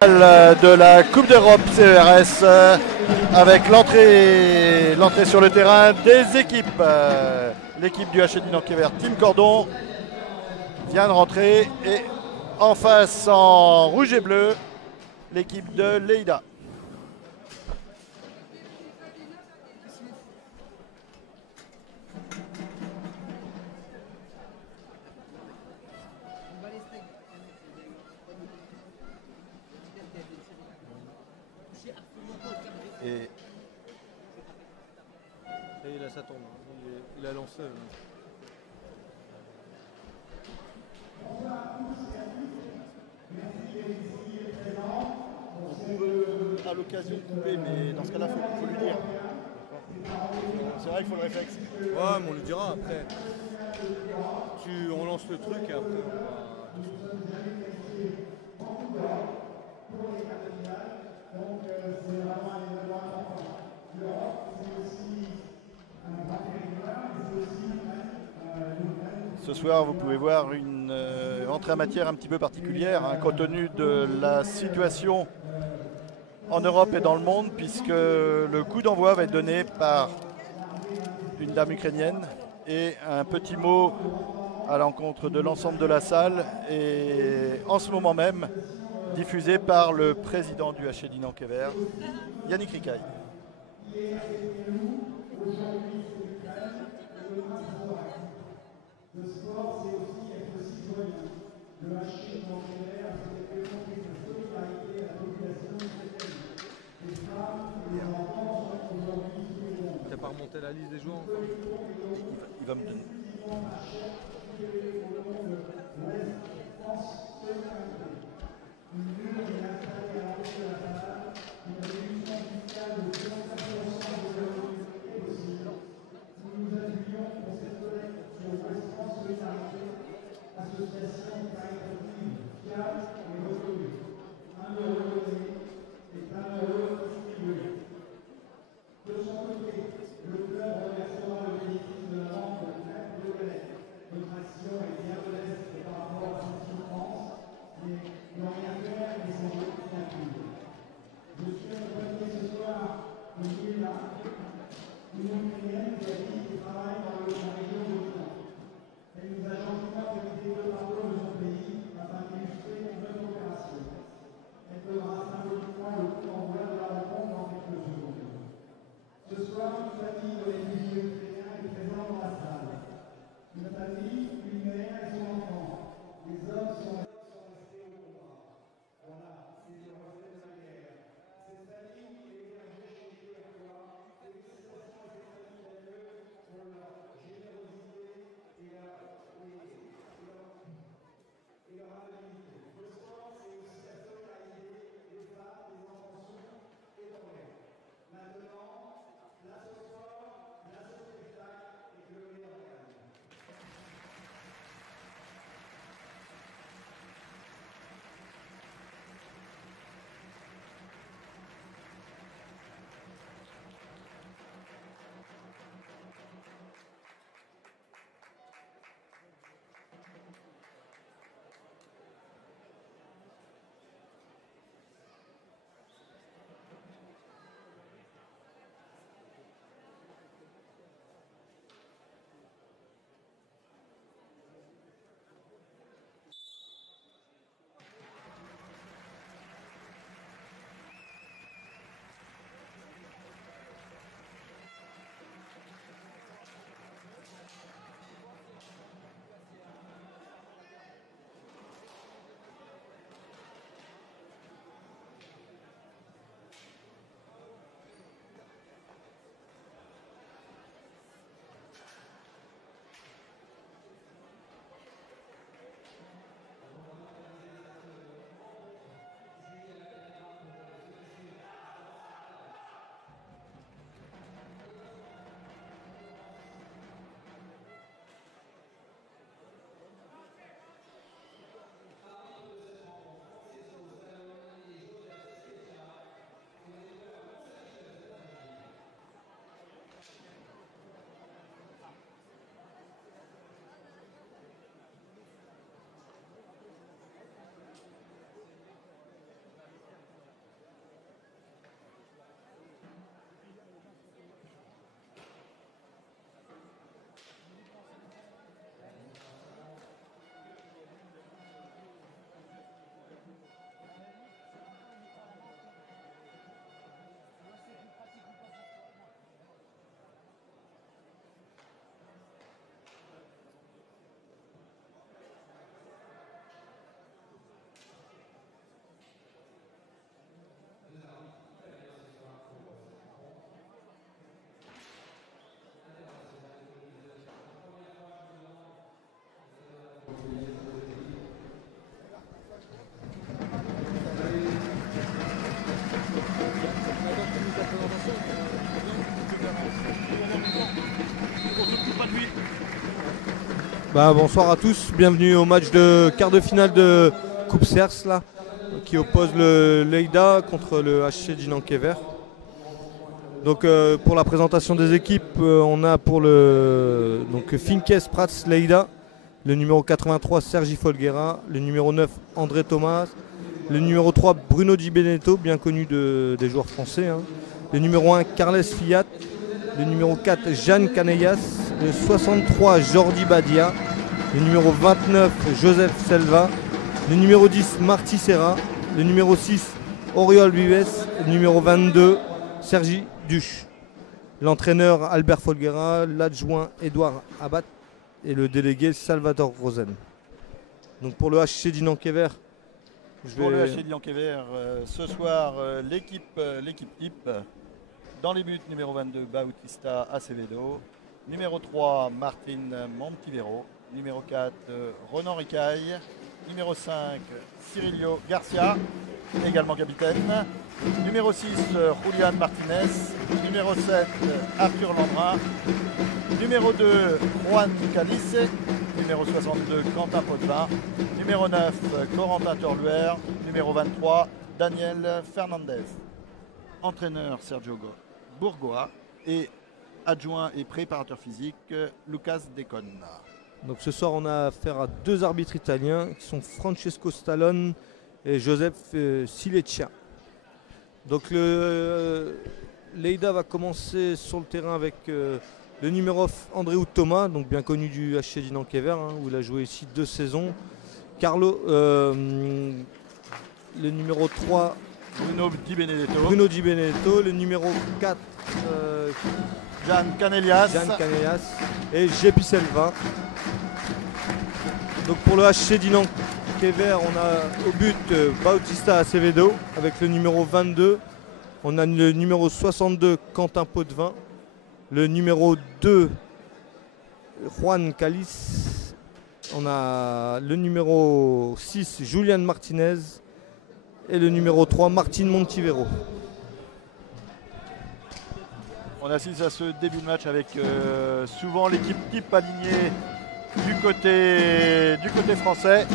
De la Coupe d'Europe CERS avec l'entrée sur le terrain des équipes. L'équipe du HED Nankévert, Team Cordon, vient de rentrer et en face en rouge et bleu, l'équipe de Leïda. Et là ça tombe, il a lancé. on peut à l'occasion couper, mais dans ce cas-là, il faut lui dire. C'est vrai qu'il faut le réflexe. Ouais, mais on lui dira après. On lance le truc et après on va... Ce soir, vous pouvez voir une entrée en matière un petit peu particulière, hein, compte tenu de la situation en Europe et dans le monde, puisque le coup d'envoi va être donné par une dame ukrainienne et un petit mot à l'encontre de l'ensemble de la salle et en ce moment même diffusé par le président du HED Nankévert, Yannick Ricaille. T'as pas remonté la liste des joueurs encore? Il va me donner. Bonsoir à tous, bienvenue au match de quart de finale de Coupe Cers là, qui oppose le Lleida contre le HC Dinant-Quévert. Donc pour la présentation des équipes, on a pour le Finkes Prats Lleida, le numéro 83 Sergi Folguera, le numéro 9 André Thomas, le numéro 3 Bruno Di Benedetto, bien connu des joueurs français, hein. Le numéro 1 Carles Fiat, le numéro 4 Jeanne Canellas, le 63 Jordi Badia, le numéro 29 Joseph Selva, le numéro 10 Marty Serra, le numéro 6 Oriol Vives, le numéro 22 Sergi Duche. L'entraîneur Albert Folguera, l'adjoint Édouard Abad et le délégué Salvatore Rosen. Donc pour le HC Dinant-Quévert, pour le HC Dinant-Quévert, ce soir l'équipe type. Dans les buts, numéro 22 Bautista Acevedo, numéro 3 Martin Montivero, numéro 4 Ronan Ricaille, numéro 5 Cirilio Garcia, également capitaine, numéro 6 Julian Martinez, numéro 7 Arthur Landrin, numéro 2 Juan Calice, numéro 62 Quentin Potvin, numéro 9 Corentin Torluer, numéro 23 Daniel Fernandez. Entraîneur Sergio Bourgoa et adjoint et préparateur physique Lucas Deconna. Donc ce soir on a affaire à deux arbitres italiens qui sont Francesco Stallone et Joseph Sileccia. Donc le Lleida va commencer sur le terrain avec le numéro Andreu Thomas, donc bien connu du HC Dinant-Quévert, hein, où il a joué ici 2 saisons. Le numéro 3 Bruno Di Benedetto, le numéro 4 Jeanne Canellas et Jepi Selva. Donc pour le HC Dinant-Quévert, on a au but Bautista Acevedo avec le numéro 22. On a le numéro 62 Quentin Potvin, le numéro 2 Juan Calice. On a le numéro 6 Julian Martinez et le numéro 3 Martin Montivero. On assiste à ce début de match avec souvent l'équipe type alignée du côté français.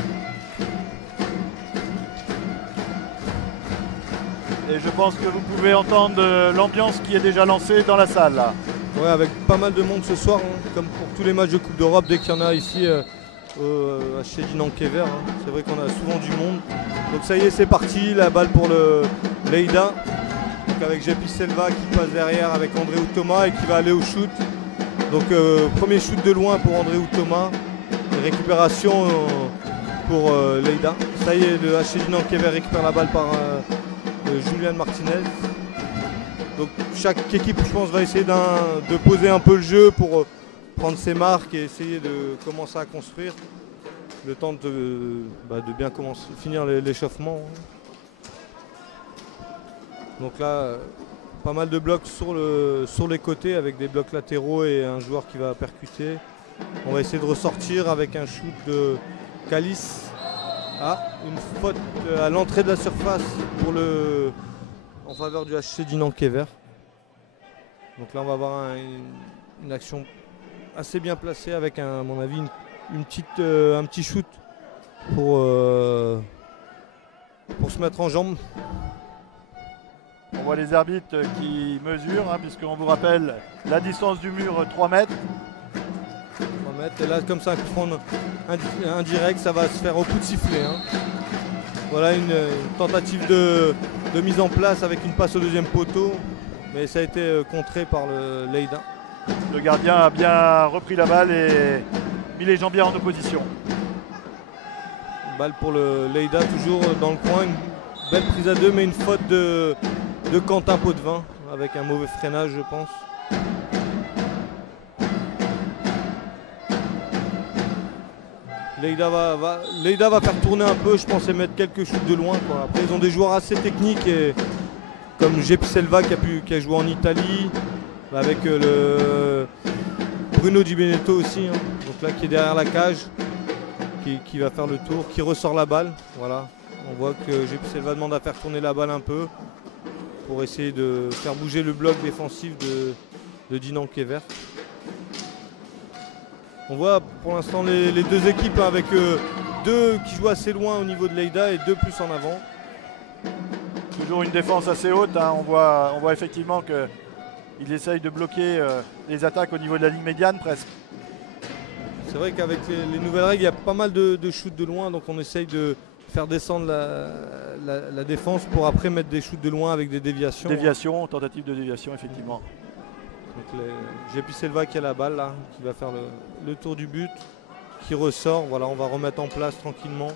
Et je pense que vous pouvez entendre l'ambiance qui est déjà lancée dans la salle là. Ouais, avec pas mal de monde ce soir, hein, comme pour tous les matchs de Coupe d'Europe, dès qu'il y en a ici au HC Dinant-Quévert, hein. C'est vrai qu'on a souvent du monde. Donc ça y est, c'est parti, la balle pour le Lleida. Donc avec Jepi Selva qui passe derrière avec Andreu Thomas et qui va aller au shoot. Donc premier shoot de loin pour Andreu Thomas. Et récupération pour Lleida. Ça y est, le HC Dinant-Quévert récupère la balle par Julian Martinez. Donc chaque équipe, je pense, va essayer de poser un peu le jeu pour prendre ses marques et essayer de commencer à construire. Le temps de bien finir l'échauffement. Donc là, pas mal de blocs sur les côtés avec des blocs latéraux et un joueur qui va percuter. On va essayer de ressortir avec un shoot de Calice. Ah, une faute à l'entrée de la surface en faveur du HC Dinant-Quévert. Donc là, on va avoir une action assez bien placée avec, à mon avis, un petit shoot pour se mettre en jambe. On voit les arbitres qui mesurent, hein, puisqu'on vous rappelle la distance du mur 3 mètres. 3 mètres, et là comme ça, un coup de front indirect, ça va se faire au coup de sifflet. Hein. Voilà une tentative de mise en place avec une passe au deuxième poteau, mais ça a été contré par le Lleida. Le gardien a bien repris la balle et mis les jambes bien en opposition. Balle pour le Lleida, toujours dans le coin, une belle prise à 2, mais une faute de Quentin Potvin avec un mauvais freinage, je pense. Lleida va faire tourner un peu, je pense, et mettre quelques shoots de loin, quoi. Après, ils ont des joueurs assez techniques, et comme Jepi Selva qui a joué en Italie, avec le Bruno Di Benedetto aussi, hein. Donc là qui est derrière la cage, qui va faire le tour, qui ressort la balle. Voilà. On voit que Jepi Selva demande à faire tourner la balle un peu pour essayer de faire bouger le bloc défensif de Dinant-Quévert. On voit pour l'instant les deux équipes hein, avec deux qui jouent assez loin au niveau de Lleida et deux plus en avant. Toujours une défense assez haute, hein. On voit effectivement qu'ils essayent de bloquer les attaques au niveau de la ligne médiane presque. C'est vrai qu'avec les nouvelles règles, il y a pas mal de shoots de loin, donc on essaye de faire descendre la défense pour après mettre des shoots de loin avec des déviations. Déviation, tentative de déviation effectivement. J'ai Selva qui a la balle là, qui va faire le tour du but, qui ressort. Voilà, on va remettre en place tranquillement.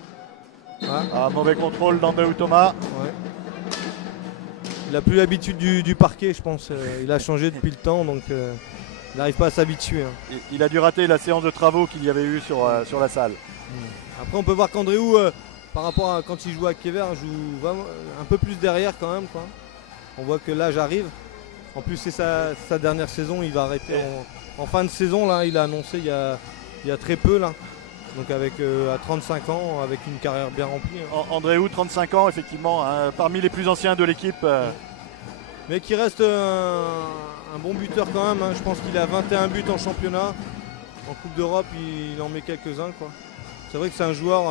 Ah, mauvais contrôle d'André Thomas. Ouais. Il n'a plus l'habitude du parquet, je pense. Il a changé depuis le temps, donc il n'arrive pas à s'habituer. Hein. Il a dû rater la séance de travaux qu'il y avait eu sur la salle. Après, on peut voir qu'Andréou, par rapport à quand il joue à Kever, joue un peu plus derrière quand même, quoi. On voit que l'âge arrive. En plus, c'est sa dernière saison. Il va arrêter en fin de saison. Là, il a annoncé il y a très peu. Là. Donc avec à 35 ans, avec une carrière bien remplie. Hein. Andréou, 35 ans, effectivement, hein, parmi les plus anciens de l'équipe. Mais qui reste un bon buteur quand même. Hein. Je pense qu'il a 21 buts en championnat. En Coupe d'Europe, il en met quelques-uns. C'est vrai que c'est un joueur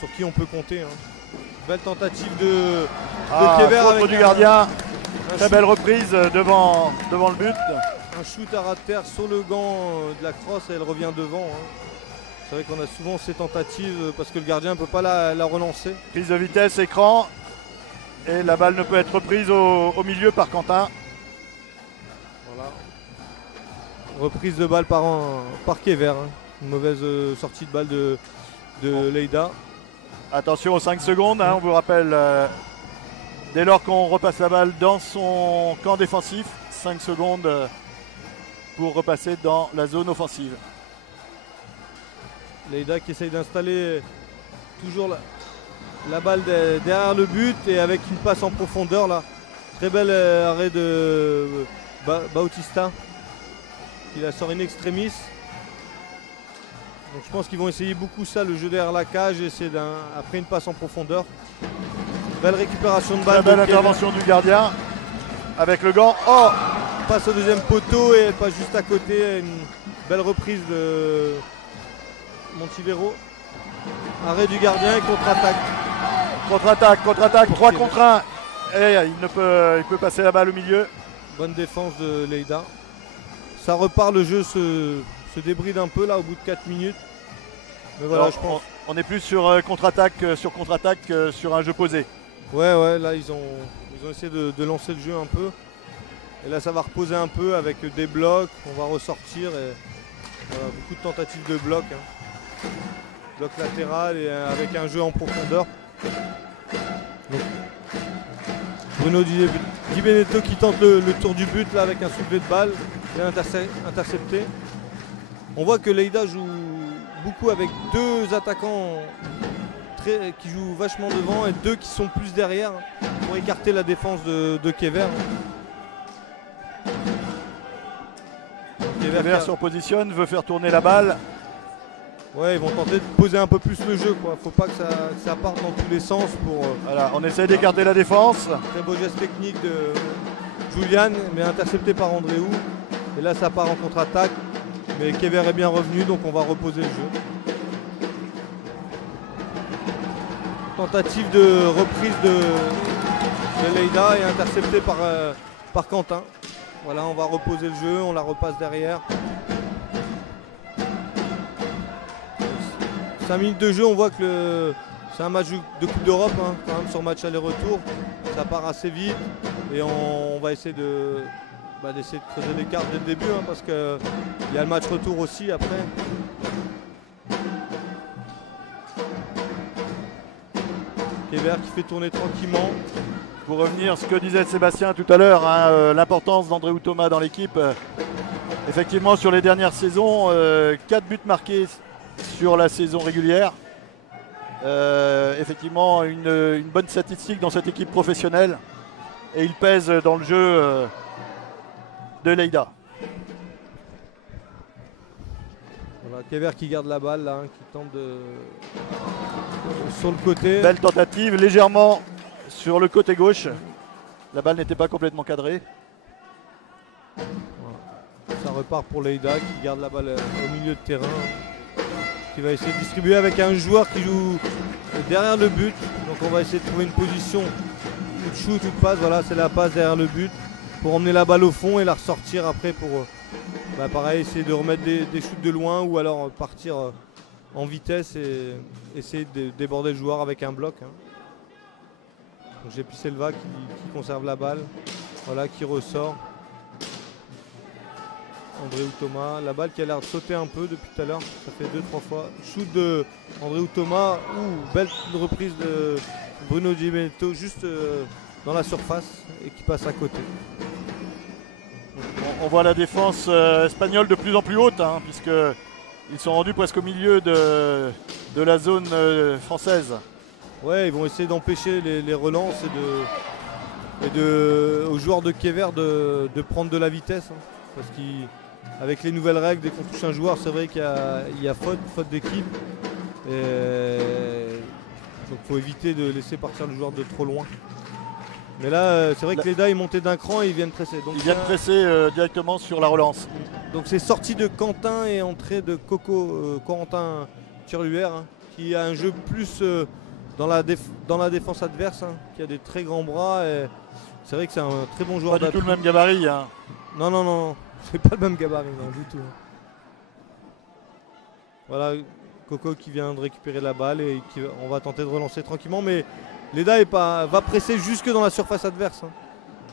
sur qui on peut compter. Hein. Belle tentative de Kever avec du gardien. Très belle reprise devant le but. Un shoot à ras de terre sur le gant de la crosse et elle revient devant. Hein. C'est vrai qu'on a souvent ces tentatives parce que le gardien ne peut pas la relancer. Prise de vitesse, écran. Et la balle ne peut être reprise au milieu par Quentin. Voilà. Reprise de balle par Kever. Hein. Une mauvaise sortie de balle de Lleida. Attention aux 5 secondes, hein, on vous rappelle, dès lors qu'on repasse la balle dans son camp défensif, 5 secondes pour repasser dans la zone offensive. Lleida qui essaye d'installer toujours la balle derrière le but et avec une passe en profondeur là. Très bel arrêt de Bautista qui la sort in extremis. Donc je pense qu'ils vont essayer beaucoup ça, le jeu derrière la cage, et essayer après une passe en profondeur. Belle récupération de balle. Belle intervention du gardien avec le gant. Oh, passe au deuxième poteau et elle passe juste à côté. Une belle reprise de Montivero. Arrêt du gardien et contre-attaque. Contre-attaque, 3 contre 1. Et il peut passer la balle au milieu. Bonne défense de Lleida. Ça repart, le jeu se débride un peu là au bout de 4 minutes. Mais voilà, alors, je pense. On est plus sur contre-attaque sur un jeu posé. Ouais, là ils ont essayé de lancer le jeu un peu. Et là ça va reposer un peu avec des blocs, on va ressortir et voilà, beaucoup de tentatives de blocs. Hein. Bloc latéral et avec un jeu en profondeur. Donc, Bruno Di Benedetto qui tente le tour du but là avec un soulevé de balle. Il est intercepté. On voit que Lleida joue beaucoup avec deux attaquants qui jouent vachement devant et deux qui sont plus derrière pour écarter la défense de Kever. Kever surpositionne, veut faire tourner la balle. Ouais, ils vont tenter de poser un peu plus le jeu, quoi. Faut pas que ça parte dans tous les sens pour. Voilà, on essaie d'écarter la défense. Très beau geste technique de Julian, mais intercepté par Andréou. Et là ça part en contre-attaque. Mais Kever est bien revenu, donc on va reposer le jeu. Tentative de reprise de Lleida et intercepté par Quentin. Voilà, on va reposer le jeu, on la repasse derrière. 5 minutes de jeu, on voit que c'est un match de Coupe d'Europe, hein, quand même sur match aller-retour. Ça part assez vite et on va essayer d'essayer de creuser l'écart dès le début, hein, parce qu'il y a le match retour aussi après. Kever qui fait tourner tranquillement. Pour revenir à ce que disait Sébastien tout à l'heure, hein, l'importance d'Andréou Thomas dans l'équipe. Effectivement, sur les dernières saisons, 4 buts marqués sur la saison régulière. Effectivement, une bonne statistique dans cette équipe professionnelle. Et il pèse dans le jeu de Lleida. Voilà, Kever qui garde la balle, là, hein, qui tente sur le côté. Belle tentative, légèrement sur le côté gauche. La balle n'était pas complètement cadrée. Voilà. Ça repart pour Leïda qui garde la balle au milieu de terrain. Qui va essayer de distribuer avec un joueur qui joue derrière le but. Donc on va essayer de trouver une position ou de shoot ou de passe. Voilà, c'est la passe derrière le but pour emmener la balle au fond et la ressortir après pour pareil, essayer de remettre des shoots de loin ou alors partir en vitesse et essayer de déborder le joueur avec un bloc. Donc j'ai Piselva qui conserve la balle, voilà, qui ressort. Andréou Thomas, la balle qui a l'air de sauter un peu depuis tout à l'heure, ça fait 2-3 fois. Shoot de Andréou Thomas, belle reprise de Bruno Di Benedetto juste dans la surface et qui passe à côté. On voit la défense espagnole de plus en plus haute, puisqu'ils sont rendus presque au milieu de la zone française. Ouais, ils vont essayer d'empêcher les relances et aux joueurs de Kever de prendre de la vitesse. Parce qu'avec les nouvelles règles, dès qu'on touche un joueur, c'est vrai qu'il y a faute d'équipe. Donc il faut éviter de laisser partir le joueur de trop loin. Mais là, c'est vrai que Leïda est monté d'un cran et ils viennent presser. Donc ils viennent presser directement sur la relance. Donc c'est sortie de Quentin et entrée de Corentin Turluer, qui a un jeu plus dans la défense adverse, qui a des très grands bras. C'est vrai que c'est un très bon joueur. Pas du tout le même gabarit. Non, c'est pas le même gabarit, non, du tout. Voilà, Coco qui vient de récupérer la balle et on va tenter de relancer tranquillement, mais Leïda va presser jusque dans la surface adverse.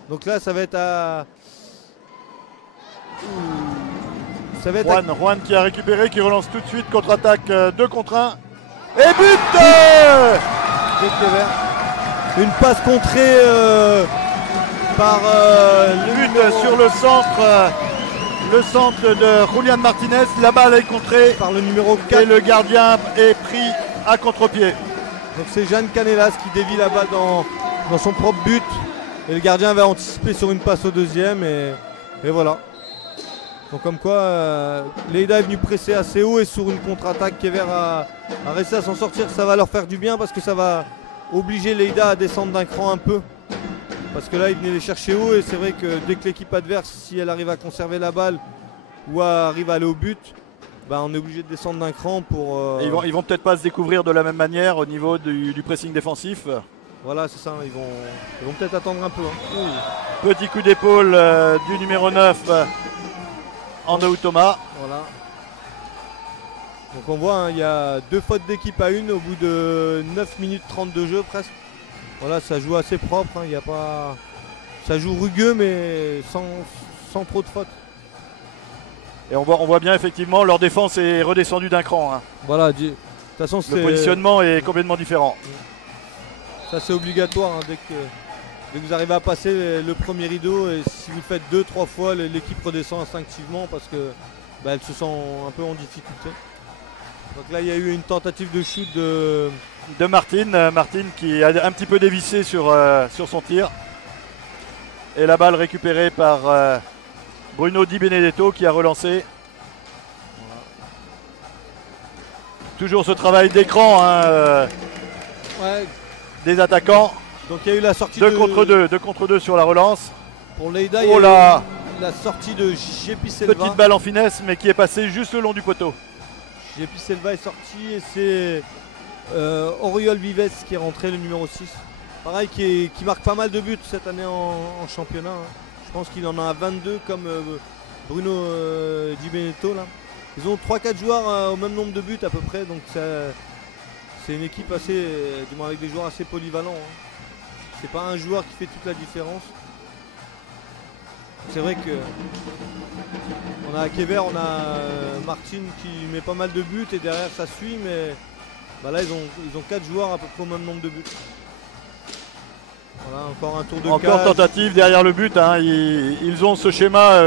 Donc là, ça va être à... Juan qui a récupéré, qui relance tout de suite, contre-attaque 2 contre 1. Et but Une passe contrée par le but sur le centre de Julián Martínez. La balle est contrée par le numéro 4 et le gardien est pris à contre-pied. Donc c'est Jeanne Canelas qui dévie la balle dans son propre but et le gardien va anticiper sur une passe au deuxième et voilà. Donc comme quoi Leïda est venu presser assez haut et sur une contre-attaque Kever a réussi à s'en sortir. Ça va leur faire du bien parce que ça va obliger Leïda à descendre d'un cran un peu. Parce que là il venait les chercher haut et c'est vrai que dès que l'équipe adverse, si elle arrive à conserver la balle ou arrive à aller au but, on est obligé de descendre d'un cran pour... Ils vont peut-être pas se découvrir de la même manière au niveau du pressing défensif. Voilà, c'est ça, ils vont peut-être attendre un peu. Petit coup d'épaule du numéro 9, Andréou Thomas. Voilà. Donc on voit, il y a 2 fautes d'équipe à une au bout de 9 minutes 30 de jeu presque. Voilà, ça joue assez propre, il y a pas... ça joue rugueux mais sans trop de fautes. Et on voit bien effectivement leur défense est redescendue d'un cran. Voilà, de toute façon le positionnement est complètement différent. Ça c'est obligatoire dès que vous arrivez à passer le premier rideau et si vous le faites 2-3 fois, l'équipe redescend instinctivement parce que elle se sent un peu en difficulté. Donc là il y a eu une tentative de shoot de Martine qui a un petit peu dévissé sur son tir. Et la balle récupérée par Bruno Di Benedetto qui a relancé. Voilà. Toujours ce travail d'écran des attaquants. Donc il y a eu la sortie 2 contre 2 sur la relance. Pour Leïda, il y a eu la sortie de Jepi Selva. Petite balle en finesse mais qui est passée juste le long du poteau. Jepi Selva est sorti et c'est Oriol Vives qui est rentré, le numéro 6. Pareil, qui marque pas mal de buts cette année en championnat. Je pense qu'il en a 22 comme Bruno Di Benedetto là. Ils ont 3-4 joueurs au même nombre de buts à peu près, donc c'est une équipe assez, du moins avec des joueurs assez polyvalents. C'est pas un joueur qui fait toute la différence. C'est vrai que on a à Kever, on a Martin qui met pas mal de buts et derrière ça suit, mais là ils ont 4 joueurs à peu près au même nombre de buts. Voilà, encore un tour de encore cage. Tentative derrière le but. Ils ont ce schéma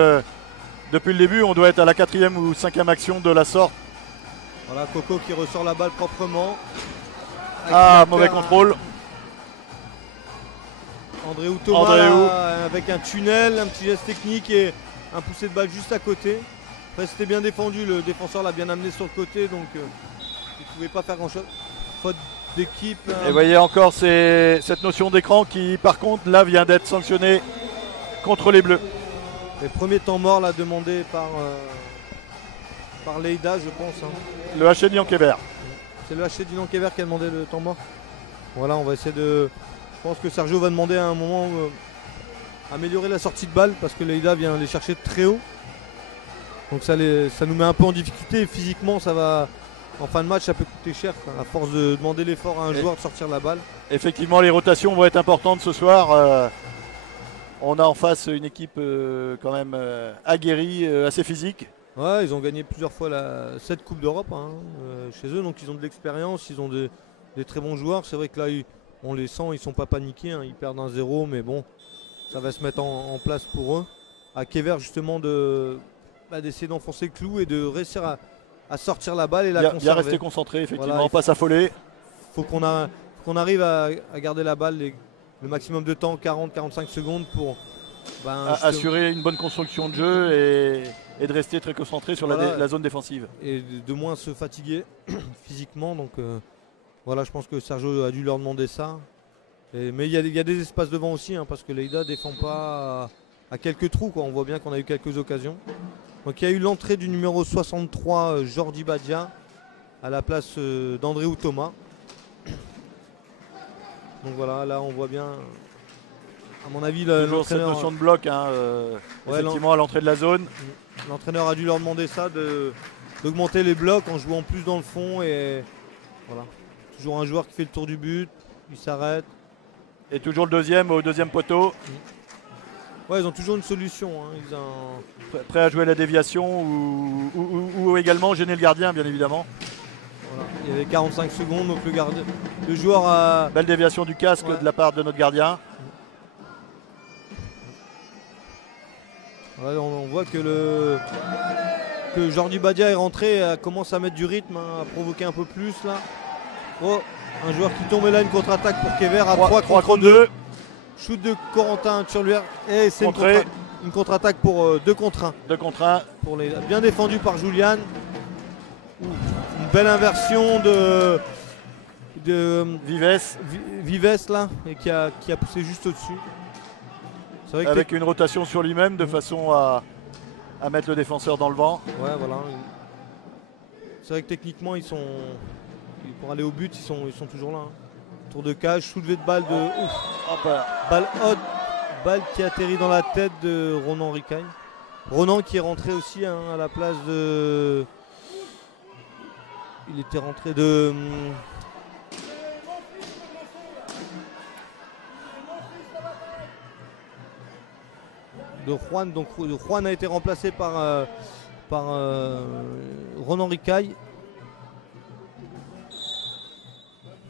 depuis le début. On doit être à la 4e ou 5e action de la sorte. Voilà, Coco qui ressort la balle proprement. Mauvais contrôle. Andréou Thomas là, avec un tunnel, un petit geste technique et un poussé de balle juste à côté. Après c'était bien défendu, le défenseur l'a bien amené sur le côté, donc il ne pouvait pas faire grand chose. Faute d'équipe. Et vous voyez encore cette notion d'écran qui par contre là vient d'être sanctionnée contre les Bleus. Les premiers temps morts là demandés par Leïda, je pense. Hein. Le HC Dinankever. C'est le HC Dinankever qui a demandé le temps mort. Voilà, on va essayer de. Je pense que Sergio va demander à un moment améliorer la sortie de balle parce que Leïda vient les chercher de très haut. Donc ça nous met un peu en difficulté et physiquement ça va. En fin de match ça peut coûter cher quoi, à force de demander l'effort à un joueur de sortir la balle. Effectivement les rotations vont être importantes ce soir. On a en face une équipe quand même aguerrie, assez physique. Ouais, ils ont gagné plusieurs fois cette Coupe d'Europe hein, chez eux, donc ils ont de l'expérience, ils ont des très bons joueurs. C'est vrai que là on les sent, ils sont pas paniqués, hein, ils perdent 1-0 mais bon, ça va se mettre en place pour eux. À Kever justement d'essayer d'enfoncer le clou et de réussir à sortir la balle et la conserver. Bien rester concentré, effectivement, voilà, pas s'affoler. Il faut qu'on arrive à garder la balle le maximum de temps, 40-45 secondes pour assurer une bonne construction de jeu et de rester très concentré sur la zone défensive. Et de moins se fatiguer physiquement. Donc voilà, je pense que Sergio a dû leur demander ça. Mais il y a des espaces devant aussi, hein, parce que Leïda ne défend pas à quelques trous. Quoi. On voit bien qu'on a eu quelques occasions. Donc il y a eu l'entrée du numéro 63, Jordi Badia, à la place d'André Thomas. Donc voilà, là on voit bien, à mon avis, toujours cette notion de bloc, hein, effectivement à l'entrée de la zone. L'entraîneur a dû leur demander ça, d'augmenter les blocs en jouant plus dans le fond. Et voilà, toujours un joueur qui fait le tour du but, il s'arrête. Et toujours le deuxième au deuxième poteau. Ouais, ils ont toujours une solution. Hein. Prêt à jouer la déviation ou également gêner le gardien, bien évidemment. Voilà. Il y avait 45 secondes, donc le joueur a... Belle déviation du casque de la part de notre gardien. Ouais, on voit que Jordi Badia est rentré, commence à mettre du rythme, hein, à provoquer un peu plus là. Oh, un joueur qui tombe là, une contre-attaque pour Kever à 3 contre 2. Shoot de Corentin Turluer et c'est une contre-attaque pour 2 contre 1. 2 contre 1. Bien défendu par Julian. Une belle inversion de Vives là, et qui a poussé juste au-dessus. Avec une rotation sur lui-même de façon à mettre le défenseur dans le vent. Ouais, voilà. C'est vrai que techniquement pour aller au but ils sont toujours là. Hein. Tour de cage, soulevé de balle balle haute, balle qui atterrit dans la tête de Ronan Ricaille. Ronan qui est rentré aussi hein, à la place de... Il était rentré de Juan. Donc Juan a été remplacé par Ronan Ricaille.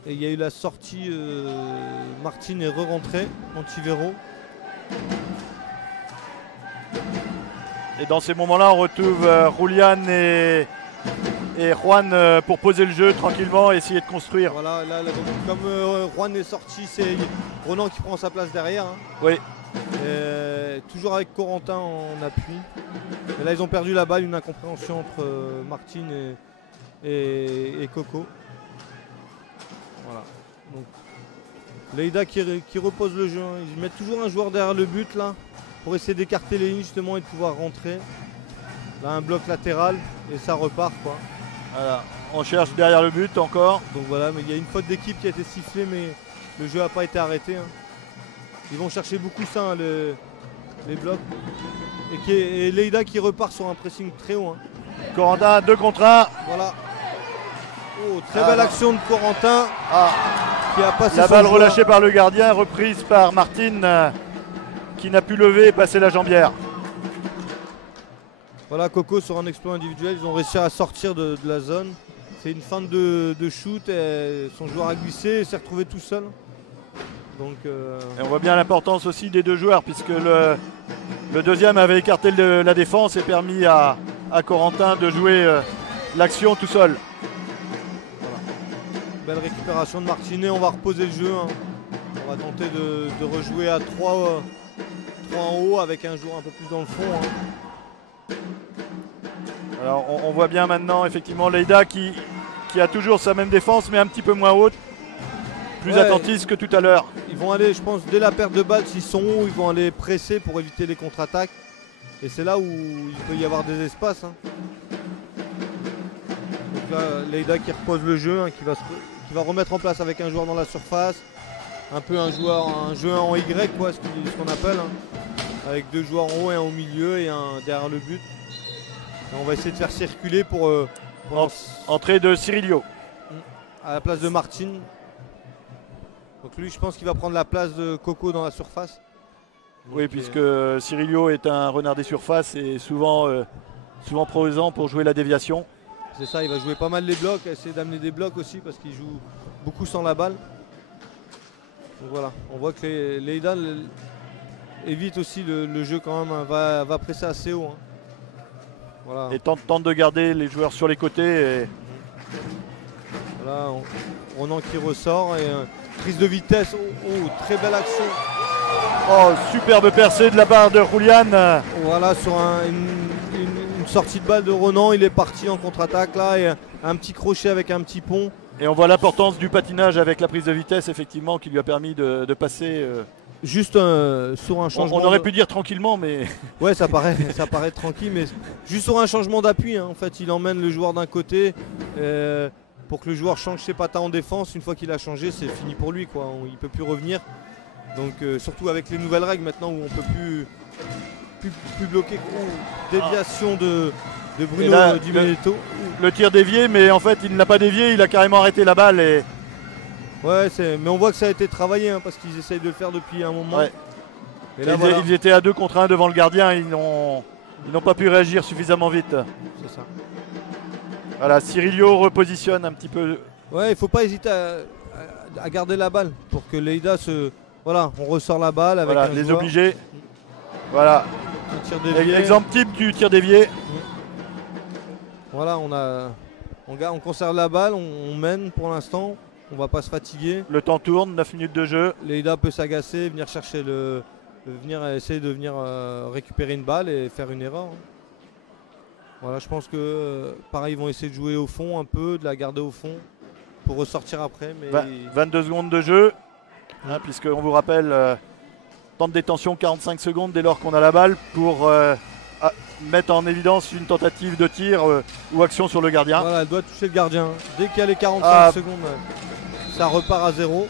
Et il y a eu la sortie, Martine est re-rentré, Antivero. Et dans ces moments-là, on retrouve Julian et Juan pour poser le jeu tranquillement et essayer de construire. Voilà, là, comme Juan est sorti, c'est Ronan qui prend sa place derrière. Hein. Oui. Toujours avec Corentin en appui. Et là, ils ont perdu la balle, une incompréhension entre Martine et Coco. Voilà. Donc, Leïda qui repose le jeu. Hein. Ils mettent toujours un joueur derrière le but là pour essayer d'écarter les lignes justement et de pouvoir rentrer. Là un bloc latéral et ça repart quoi. Voilà. On cherche derrière le but encore. Donc voilà, mais il y a une faute d'équipe qui a été sifflée mais le jeu n'a pas été arrêté. Hein. Ils vont chercher beaucoup ça, hein, les blocs. Et Leïda qui repart sur un pressing très haut. Hein. Corentin 2 contre 1. Voilà. Oh, très belle action de Corentin qui a passé la balle relâchée par le gardien, reprise par Martine qui n'a pu lever et passer la jambière. Voilà, Coco sur un exploit individuel, ils ont réussi à sortir de la zone. C'est une feinte de shoot et son joueur a glissé et s'est retrouvé tout seul. Donc, et on voit bien l'importance aussi des deux joueurs puisque le deuxième avait écarté la défense et permis à Corentin de jouer l'action tout seul. Belle récupération de Martinet, on va reposer le jeu. Hein. On va tenter de rejouer à 3 en haut avec un joueur un peu plus dans le fond. Hein. Alors on voit bien maintenant effectivement Leïda qui a toujours sa même défense mais un petit peu moins haute. Plus attentiste que tout à l'heure. Ils vont aller, je pense, dès la perte de balle, s'ils sont hauts, ils vont aller presser pour éviter les contre-attaques. Et c'est là où il peut y avoir des espaces. Hein. Donc là, Leïda qui repose le jeu, hein, qui va remettre en place avec un joueur dans la surface. Un peu un jeu en Y, quoi, ce qu'on appelle. Hein, avec 2 joueurs en haut et un au milieu et un derrière le but. Et on va essayer de faire circuler pour entrée de Cirilio. À la place de Martin. Donc lui, je pense qu'il va prendre la place de Coco dans la surface. Oui, puisque Cirilio est un renard des surfaces et souvent présent pour jouer la déviation. C'est ça, il va jouer pas mal les blocs, essayer d'amener des blocs aussi parce qu'il joue beaucoup sans la balle. Donc voilà, on voit que Leïda évite aussi le jeu quand même, hein, va presser assez haut. Hein. Voilà. Et tente de garder les joueurs sur les côtés. Et... Voilà, Ronan qui ressort et prise de vitesse. Oh, très belle action. Oh, superbe percée de la part de Julian. Voilà, sur une sortie de balle de Ronan, il est parti en contre-attaque là et un petit crochet avec un petit pont. Et on voit l'importance du patinage avec la prise de vitesse effectivement qui lui a permis de passer. Juste sur un changement. On aurait pu dire tranquillement, mais. Ouais, ça paraît tranquille, mais juste sur un changement d'appui. Hein, en fait, il emmène le joueur d'un côté pour que le joueur change ses patins en défense. Une fois qu'il a changé, c'est fini pour lui, quoi. Il ne peut plus revenir. Donc, surtout avec les nouvelles règles maintenant où on ne peut plus bloquer. Déviation de Bruno Di Benedetto. Le tir dévié, mais en fait, il ne l'a pas dévié. Il a carrément arrêté la balle. Et... Ouais, mais on voit que ça a été travaillé hein, parce qu'ils essayent de le faire depuis un moment. Ouais. Et là, ils étaient à 2 contre 1 devant le gardien, ils n'ont pas pu réagir suffisamment vite. C'est ça. Voilà, Cirilio repositionne un petit peu. Ouais, il ne faut pas hésiter à garder la balle pour que Leïda se... Voilà, on ressort la balle avec voilà, un les joueur. Obligés. Voilà. Un tir dévié. Exemple type du tir dévié. Voilà, on conserve la balle, on mène pour l'instant. On va pas se fatiguer. Le temps tourne, 9 minutes de jeu. Leïda peut s'agacer, venir chercher essayer de venir récupérer une balle et faire une erreur. Voilà, je pense que pareil, ils vont essayer de jouer au fond un peu, de la garder au fond pour ressortir après. Mais 22 secondes de jeu, hein, puisqu'on vous rappelle, temps de détention 45 secondes dès lors qu'on a la balle pour mettre en évidence une tentative de tir ou action sur le gardien. Voilà, elle doit toucher le gardien. Dès qu'il y a les 45 secondes, ça repart à 0.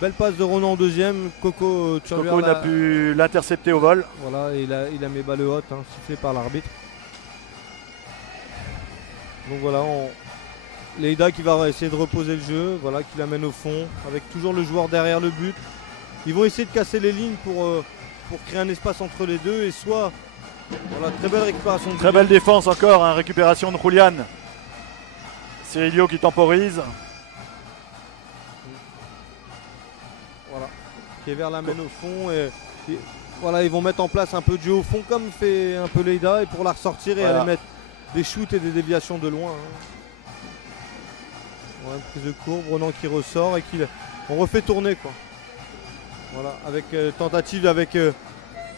Belle passe de Ronan en deuxième. Coco n'a pu l'intercepter au vol. Voilà, et il a mis balle haute, hein, sifflé par l'arbitre. Donc voilà, Leïda qui va essayer de reposer le jeu, voilà, qui l'amène au fond, avec toujours le joueur derrière le but. Ils vont essayer de casser les lignes pour créer un espace entre les deux et soit... Voilà, très belle récupération. Très belle défense encore, hein, récupération de Julian. Cirilio qui temporise. Voilà, Kéver l'amène au fond et voilà, ils vont mettre en place un peu de jeu au fond comme fait un peu Leïda et pour la ressortir et aller mettre des shoots et des déviations de loin. Hein. Voilà, une prise de courbe, Ronan qui ressort et on refait tourner quoi. Voilà, avec tentative avec...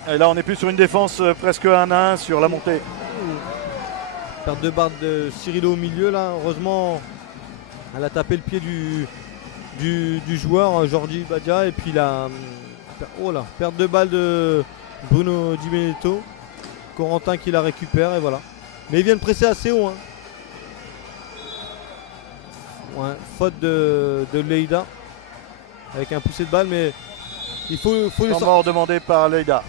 Et là on est plus sur une défense presque 1-1 sur la montée. Perte de barre de Cirilio au milieu là, heureusement elle a tapé le pied du joueur Jordi Badia et puis perte de balle de Bruno Di Benedetto. Corentin qui la récupère et voilà. Mais ils viennent presser assez haut. Hein. Ouais, faute de Leïda avec un poussé de balle mais il faut les sortir. Mort demandé par Leïda.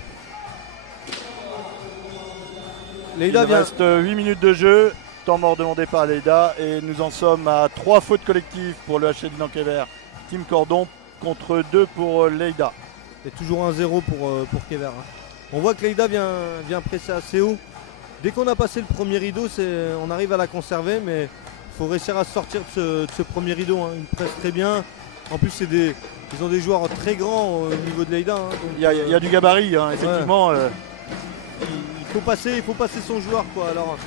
Il reste 8 minutes de jeu, temps mort demandé par Leïda et nous en sommes à 3 fautes collectives pour le HC Dinan-Kéver. Team Cordon contre 2 pour Leïda. Et toujours 1-0 pour Kéver. Hein. On voit que Leïda vient presser assez haut. Dès qu'on a passé le premier rideau, on arrive à la conserver, mais il faut réussir à sortir de ce premier rideau. Hein. Ils pressent très bien. En plus, ils ont des joueurs très grands au niveau de Leïda. Hein. Il y a du gabarit, hein, effectivement. Ouais. Il faut passer son joueur quoi. Alors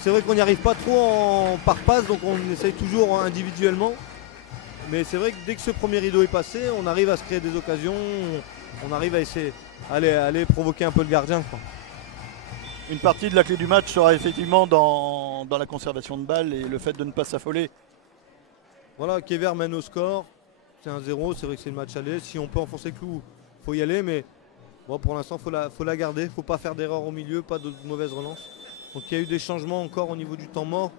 c'est vrai qu'on n'y arrive pas trop par passe, donc on essaye toujours individuellement. Mais c'est vrai que dès que ce premier rideau est passé, on arrive à se créer des occasions, on arrive à essayer aller provoquer un peu le gardien quoi. Une partie de la clé du match sera effectivement dans la conservation de balles et le fait de ne pas s'affoler. Voilà, Kéver mène au score, c'est 1-0, c'est vrai que c'est le match aller. Si on peut enfoncer le clou, il faut y aller, mais Bon, pour l'instant, faut la garder. Faut pas faire d'erreur au milieu, pas de mauvaise relance. Donc il y a eu des changements encore au niveau du temps mort.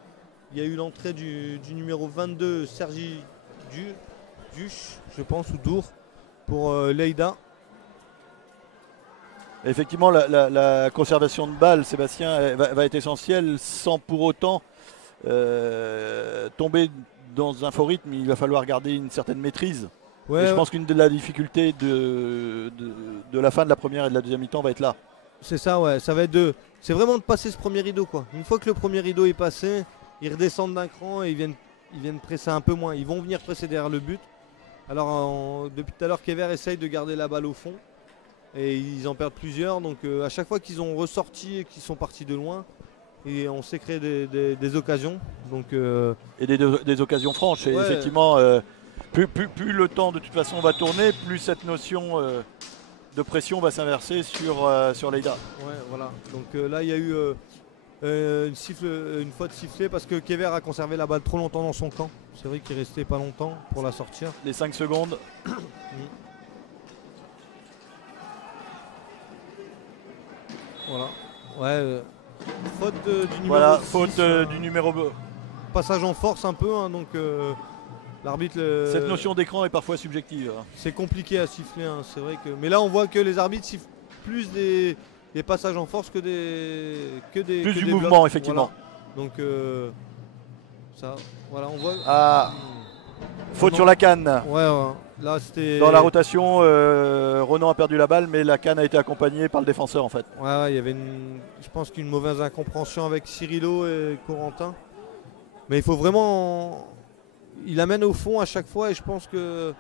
Il y a eu l'entrée du numéro 22, Sergi Duche, je pense, ou Dour, pour Leïda. Effectivement, la conservation de balles, Sébastien, va être essentielle sans pour autant tomber dans un faux rythme. Il va falloir garder une certaine maîtrise. Ouais, et je pense qu'une de la difficulté de la fin de la première et de la deuxième mi-temps va être là. c'est ça, ouais. Ça va être c'est vraiment de passer ce premier rideau, quoi. Une fois que le premier rideau est passé, ils redescendent d'un cran et ils viennent presser un peu moins. Ils vont venir presser derrière le but. Alors depuis tout à l'heure, Kever essaye de garder la balle au fond. Et ils en perdent plusieurs. Donc à chaque fois qu'ils ont ressorti et qu'ils sont partis de loin, et on s'est créé des occasions. Donc, et des occasions franches. Et ouais. effectivement, plus le temps de toute façon va tourner, plus cette notion de pression va s'inverser sur Leïda. Ouais, voilà. Donc là, il y a eu une faute sifflée parce que Kever a conservé la balle trop longtemps dans son camp. C'est vrai qu'il restait pas longtemps pour la sortir. Les 5 secondes. Voilà. Ouais. Faute du numéro. Voilà, 6, faute du numéro. Passage en force un peu, hein, donc l'arbitre. Cette notion d'écran est parfois subjective. C'est compliqué à siffler, hein, c'est vrai que. Mais là, on voit que les arbitres sifflent plus des passages en force que des. Plus du des mouvement, blocs. effectivement. Voilà. Donc ça, voilà, on voit. Ah, faute sur la canne. Ouais. Là, c'était. Dans la rotation, Renan a perdu la balle, mais la canne a été accompagnée par le défenseur en fait. Ouais, il y avait je pense qu'une mauvaise incompréhension avec Cyrilo et Corentin. Mais il faut vraiment. Il amène au fond à chaque fois et je pense que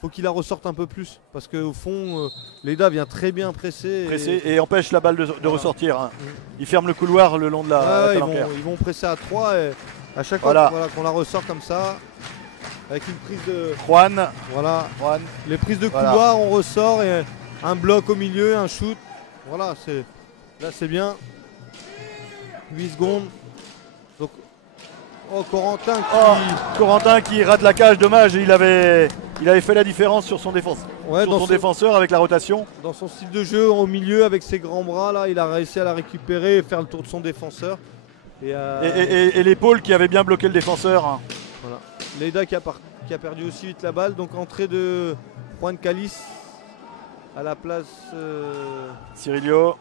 faut qu'il la ressorte un peu plus. Parce qu'au fond, Leïda vient très bien presser. Et empêche la balle de ressortir. Hein. Il ferme le couloir le long de la palanquère. Ils vont presser à 3 et à chaque fois qu'on la ressort comme ça. Avec une prise de. Juan. Voilà. Juan. Les prises de couloir, on ressort et un bloc au milieu, un shoot. Voilà, là c'est bien. 8 secondes. Donc, Corentin qui rate la cage, dommage. Il avait fait la différence sur son défenseur. Ouais, sur son défenseur avec la rotation. Dans son style de jeu au milieu avec ses grands bras là, il a réussi à la récupérer et faire le tour de son défenseur. Et l'épaule qui avait bien bloqué le défenseur. Hein. Voilà. Leïda qui a perdu aussi vite la balle, donc entrée de Juan Calis à la place Cyrilo,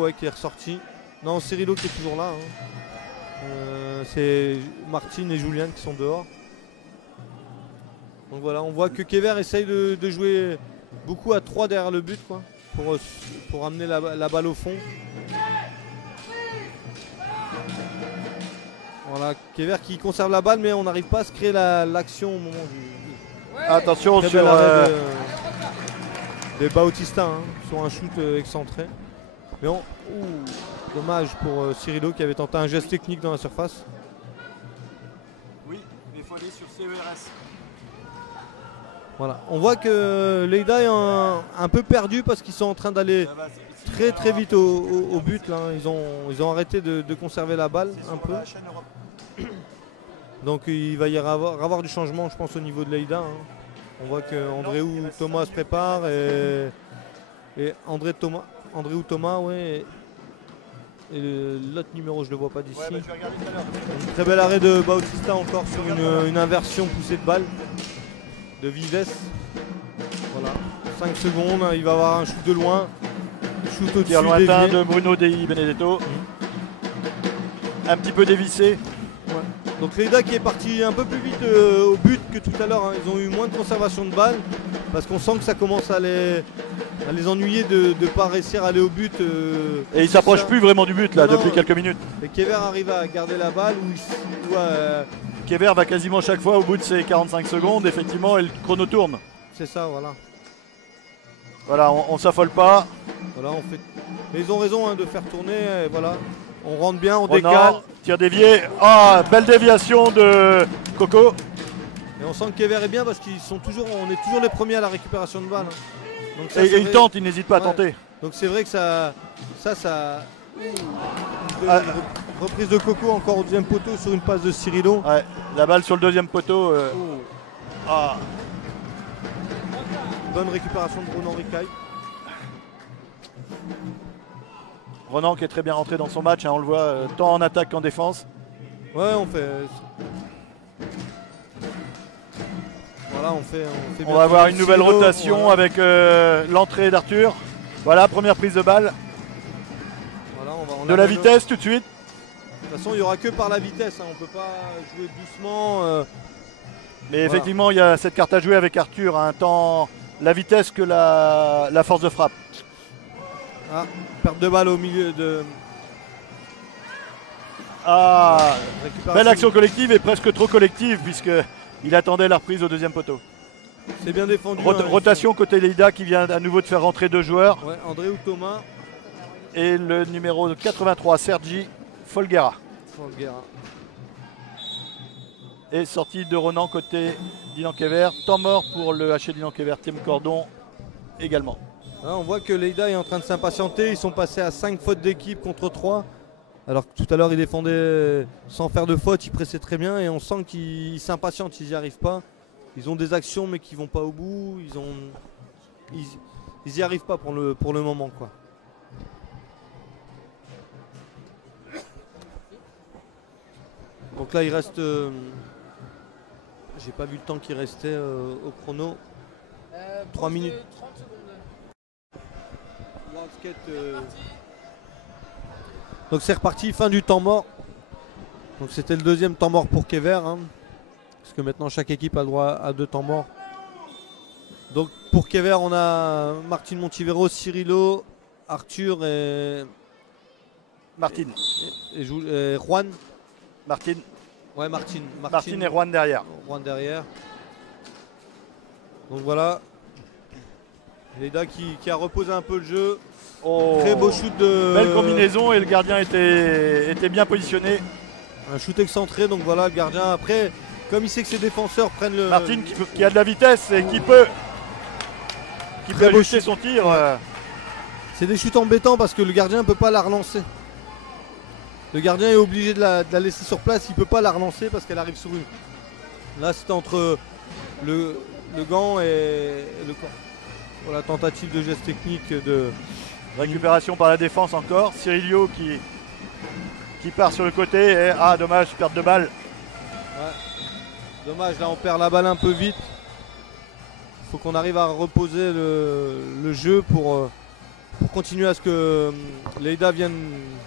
ouais, qui est ressorti. Non, Cyrilo qui est toujours là. Hein. C'est Martine et Julien qui sont dehors. Donc voilà, on voit que Kever essaye de jouer beaucoup à 3 derrière le but, quoi, pour amener la balle au fond. Voilà, Kever qui conserve la balle, mais on n'arrive pas à se créer l'action au moment du. Attention sur des Bautista, hein, sur un shoot excentré. Mais dommage pour Cyrilo qui avait tenté un geste technique dans la surface. Oui, mais il faut aller sur CERS. Voilà, on voit que Leïda est un peu perdu parce qu'ils sont en train d'aller très vite au but. Là. Ils ont arrêté de conserver la balle un peu. Donc il va y avoir du changement, je pense, au niveau de Leïda. Hein. On voit que Andréou Thomas se prépare et Andréou Thomas, ouais. Et l'autre numéro, je le vois pas d'ici. Ouais, un très bel arrêt de Bautista encore sur une inversion poussée de balle de Vives. Voilà, 5 secondes, il va avoir un shoot de loin. Shoot au-dessus, lointain de Bruno Dei Benedetto. Un petit peu dévissé. Ouais. Donc Leïda qui est parti un peu plus vite au but que tout à l'heure. Hein. Ils ont eu moins de conservation de balles parce qu'on sent que ça commence à les ennuyer de ne pas réussir à aller au but. Et ils ne s'approchent plus vraiment du but là depuis quelques minutes. Et Kever arrive à garder la balle. Kever va quasiment chaque fois au bout de ses 45 secondes effectivement et le chrono tourne. C'est ça, voilà. Voilà, on s'affole pas. Voilà, mais ils ont raison hein, de faire tourner. Et voilà. On rentre bien, on décale. Tir dévié. Ah, belle déviation de Coco. Et on sent que Kever est bien parce qu'on est toujours les premiers à la récupération de balle. Hein. Donc ça, et il tente, il n'hésite pas à tenter. Donc c'est vrai que ça reprise de Coco encore au deuxième poteau sur une passe de Cyrilo. Ouais, la balle sur le deuxième poteau. Bonne récupération de Bruno Ricaille. Renan qui est très bien rentré dans son match, hein, on le voit tant en attaque qu'en défense. Ouais, on fait. Voilà, on fait On va avoir une nouvelle Cyrilo, rotation voilà. avec l'entrée d'Arthur. Voilà, première prise de balle. Voilà, on De la amène- vitesse tout de suite. De toute façon, il n'y aura que par la vitesse, hein, on peut pas jouer doucement. Mais Voilà. effectivement, il y a cette carte à jouer avec Arthur, hein, tant la vitesse que la force de frappe. Ah, perte de balle au milieu de. Ah, Récupération. belle action collective et presque trop collective puisqu'il attendait la reprise au deuxième poteau. C'est bien défendu. hein, Rotation côté Leïda qui vient à nouveau de faire rentrer 2 joueurs. Ouais, André ou Thomas. Et le numéro 83, Sergi Folguera. Folguera. Et sortie de Renan côté Dinan-Kever. Temps mort pour le HC Dinan-Kever, Tim Cordon également. Là, on voit que Leïda est en train de s'impatienter. Ils sont passés à 5 fautes d'équipe contre 3. Alors que tout à l'heure, ils défendaient sans faire de faute. Ils pressaient très bien. Et on sent qu'ils s'impatientent. Ils n'y arrivent pas. Ils ont des actions, mais qui vont pas au bout. Ils n'y arrivent pas pour le moment, quoi. Donc là, il reste. J'ai pas vu le temps qui restait au chrono. 3 minutes. 30 secondes. World Skate, Donc c'est reparti, fin du temps mort. Donc c'était le deuxième temps mort pour Kever, hein, parce que maintenant chaque équipe a le droit à 2 temps morts. Donc pour Kever, on a Martin Montivero, Cyrilo, Arthur et Martine. et Juan. Martine. Ouais, Martine Et Juan derrière. Juan derrière. Donc voilà. Leïda qui a reposé un peu le jeu. Oh, Très beau shoot de. belle combinaison et le gardien était bien positionné. Un shoot excentré, donc voilà le gardien. Après, comme il sait que ses défenseurs prennent le. Martine qui a de la vitesse et qui peut Très beau ajuster shoot. son tir. C'est des shoots embêtants parce que le gardien ne peut pas la relancer. Le gardien est obligé de la laisser sur place, il ne peut pas la relancer parce qu'elle arrive sur une. Là, c'était entre le gant et le corps. Voilà, tentative de geste technique de. Récupération par la défense encore. Cyrilio qui part sur le côté. Et, ah, dommage, perte de balle. Ouais. Dommage, là on perd la balle un peu vite. Il faut qu'on arrive à reposer le jeu pour continuer à ce que Leïda vienne.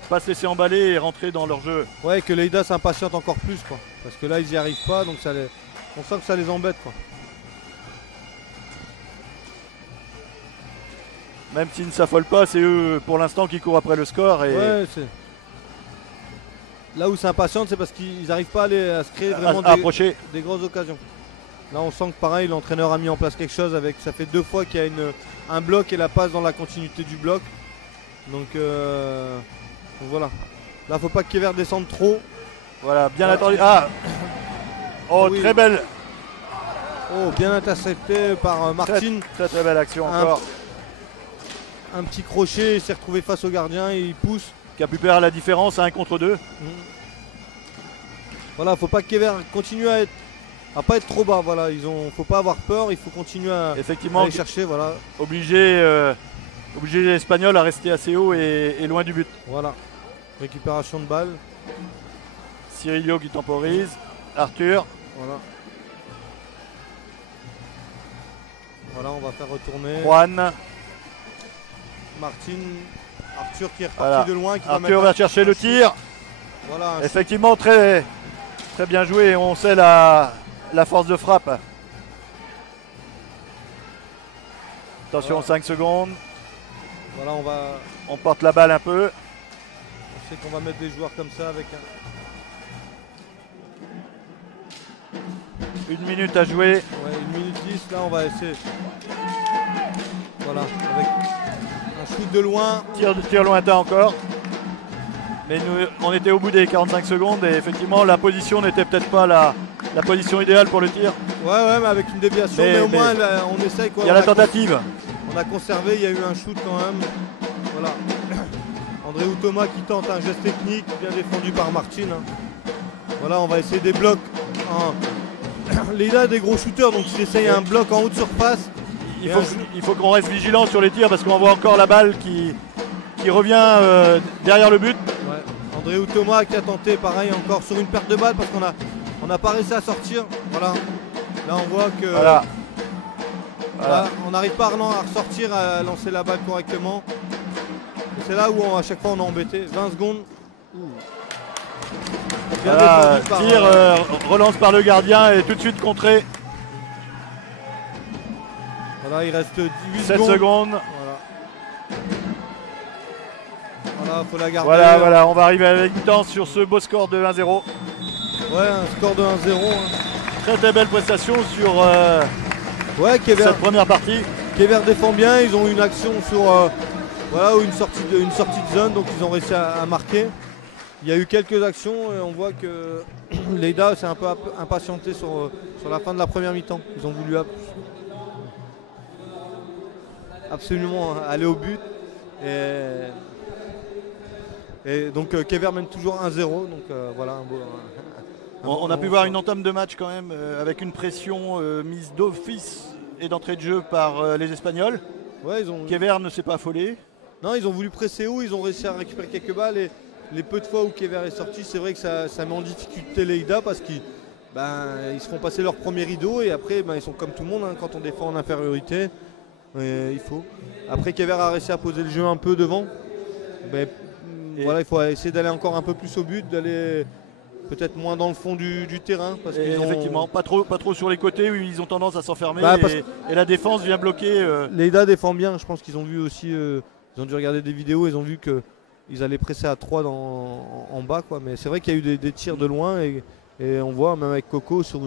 Pas se laisser emballer et rentrer dans leur jeu. Ouais, que Leïda s'impatiente encore plus, quoi. Parce que là ils n'y arrivent pas, donc on sent que ça les embête, quoi. Même s'ils ne s'affolent pas, c'est eux pour l'instant qui courent après le score. Et Ouais, c'est. Là où c'est impatiente, c'est parce qu'ils n'arrivent pas à se créer vraiment à approcher. des grosses occasions. Là, on sent que pareil, l'entraîneur a mis en place quelque chose avec. Ça fait 2 fois qu'il y a un bloc et la passe dans la continuité du bloc. Donc voilà. Là, faut pas que Kever descende trop. Voilà, bien Ah. attendu. Ah Oh, Oui. très belle, Oh, bien intercepté par Martine. très très belle action Un- encore. Un petit crochet, il s'est retrouvé face au gardien et il pousse. Qui a pu faire la différence à 1 contre 2. Voilà, faut pas que Kever continue à pas être trop bas. Voilà, faut pas avoir peur, il faut continuer à Effectivement, aller chercher. Voilà, obligé l'Espagnol à rester assez haut et loin du but. voilà. Récupération de balle. Cyrilio qui temporise. Arthur. Voilà. Voilà, on va faire retourner. Juan. Martine. Arthur qui est reparti Voilà. de loin. Qui Arthur va chercher le tir. Voilà, un Effectivement, très, très bien joué. On sait la force de frappe. Attention, Voilà. 5 secondes. Voilà, On porte la balle un peu. on sait qu'on va mettre des joueurs comme ça avec un. 1 minute à jouer. Ouais, 1 minute 10, là on va essayer. Voilà, avec un shoot de loin. Tir lointain encore. Mais nous, on était au bout des 45 secondes et effectivement la position n'était peut-être pas la position idéale pour le tir. Ouais, mais avec une déviation, mais au moins là, on essaye quoi. Il y a la tentative. On a conservé, il y a eu un shoot quand même. Voilà. André ou Thomas qui tente un geste technique, bien défendu par Martine. Voilà, on va essayer des blocs. Leïda a des gros shooters, donc s'il essaye un bloc en haute surface, Il il faut qu'on reste vigilant sur les tirs parce qu'on voit encore la balle qui revient derrière le but. Ouais. André ou Thomas qui a tenté pareil encore sur une perte de balle parce qu'on n'a pas réussi à sortir. Voilà. Là on voit que Voilà. là, on n'arrive pas à ressortir, à lancer la balle correctement. Et c'est là où à chaque fois on est embêté. 20 secondes. Ouh. Bien Voilà, défendu par, tir, relance par le gardien et tout de suite contré. Voilà, il reste 18 7 secondes. Voilà, faut la garder. Voilà, on va arriver avec du temps sur ce beau score de 1-0. Ouais, un score de 1-0. Très très belle prestation sur Ouais, cette première partie. Kever défend bien, ils ont une action sur voilà, une sortie de zone, donc ils ont réussi à marquer. Il y a eu quelques actions et on voit que Lleida s'est un peu impatienté sur la fin de la première mi-temps. Ils ont voulu absolument aller au but. Et donc Kever mène toujours 1-0. Donc voilà un beau. On a pu voir une entame de match quand même avec une pression mise d'office et d'entrée de jeu par les Espagnols. Ouais, Kever ne s'est pas affolé. Non, ils ont voulu presser haut, ils ont réussi à récupérer quelques balles et les peu de fois où Kever est sorti, c'est vrai que ça met en difficulté Lleida parce qu'ils se font passer leur premier rideau et après ils sont comme tout le monde hein, quand on défend en infériorité. Il faut. Après Kever a réussi à poser le jeu un peu devant. Voilà, il faut essayer d'aller encore un peu plus au but, d'aller peut-être moins dans le fond du terrain. Parce effectivement, pas trop sur les côtés où ils ont tendance à s'enfermer et la défense vient bloquer. Lleida défend bien, je pense qu'ils ont vu aussi, ils ont dû regarder des vidéos, ils ont vu qu'ils allaient presser à 3 en bas. Quoi. Mais c'est vrai qu'il y a eu des tirs de loin et on voit même avec Coco sur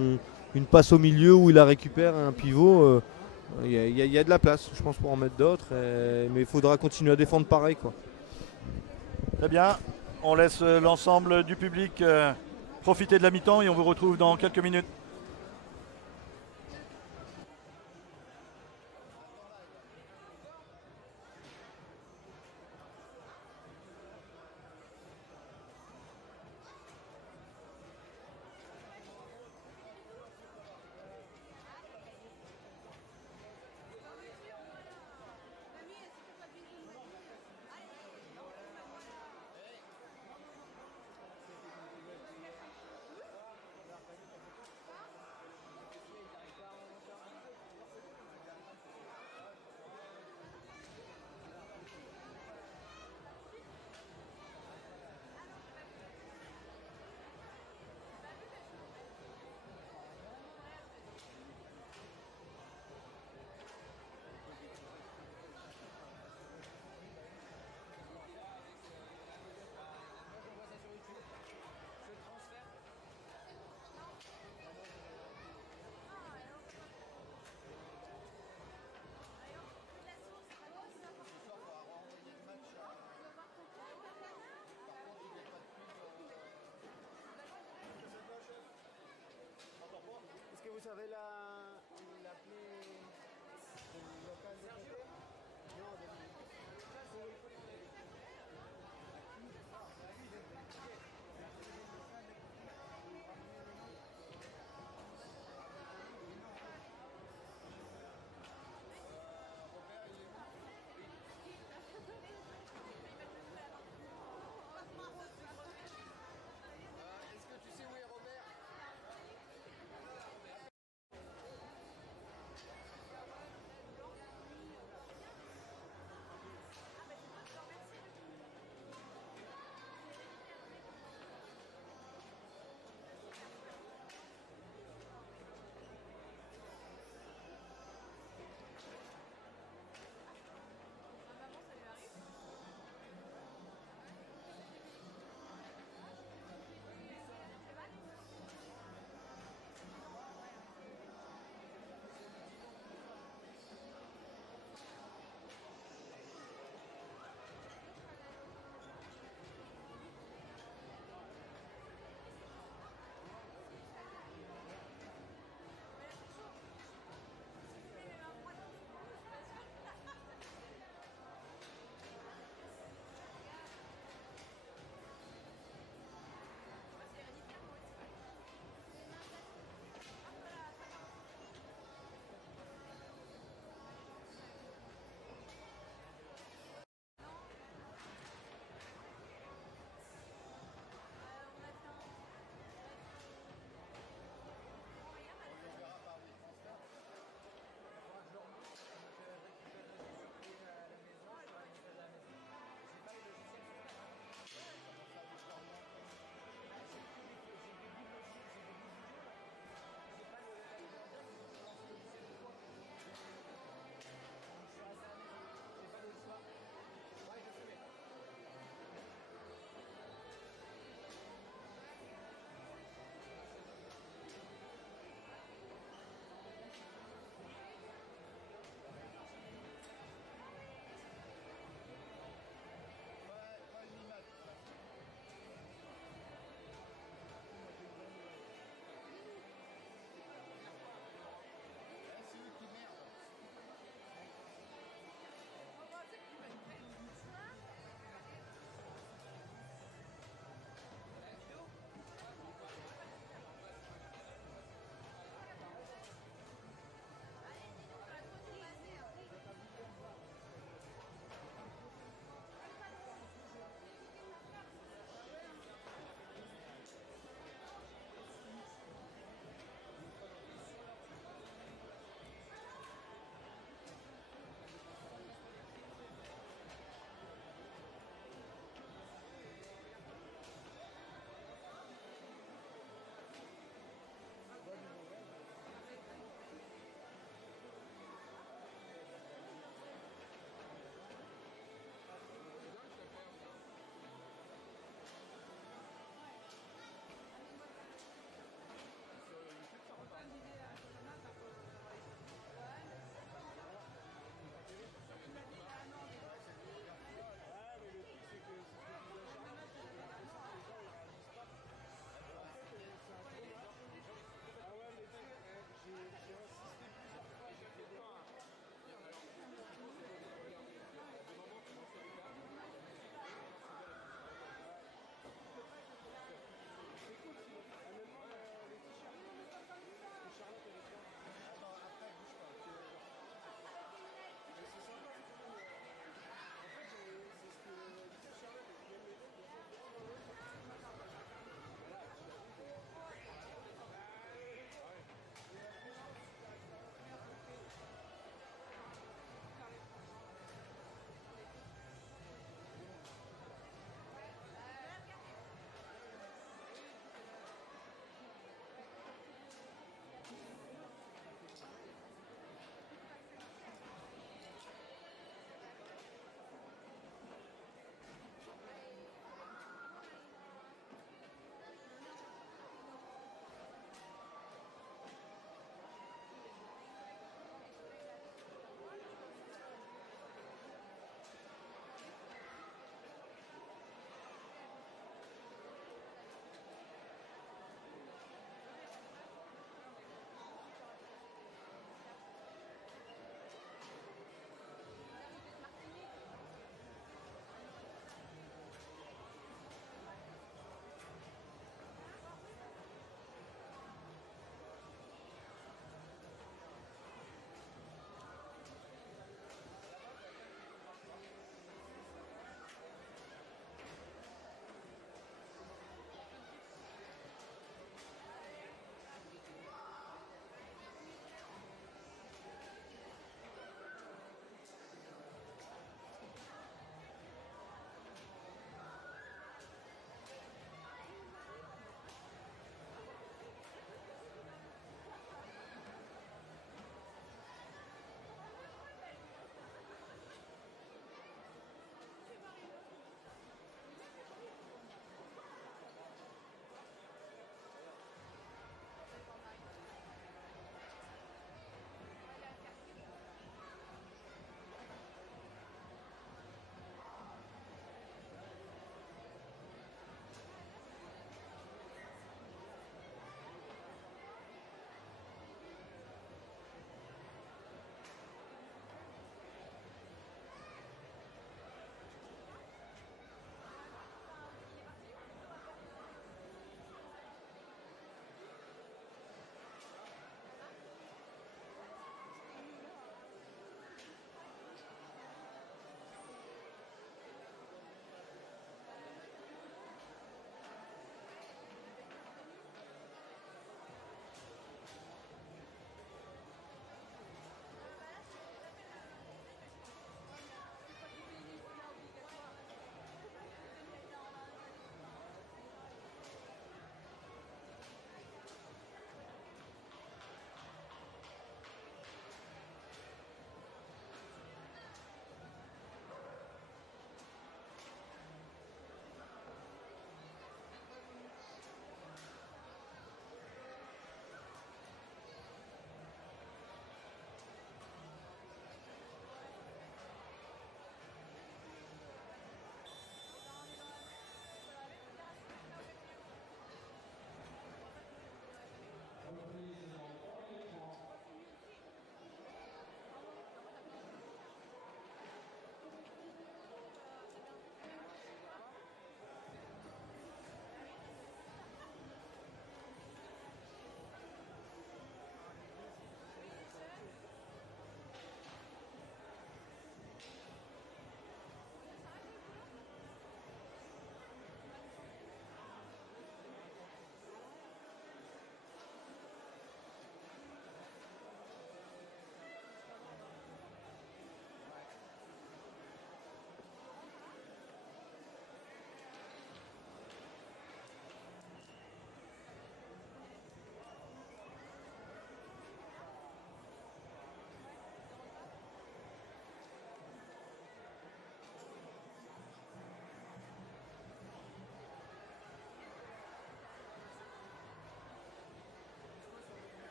une passe au milieu où il la récupère un pivot. Il y a de la place, je pense, pour en mettre d'autres. Mais il faudra continuer à défendre pareil. Quoi. Très bien, on laisse l'ensemble du public profiter de la mi-temps et on vous retrouve dans quelques minutes.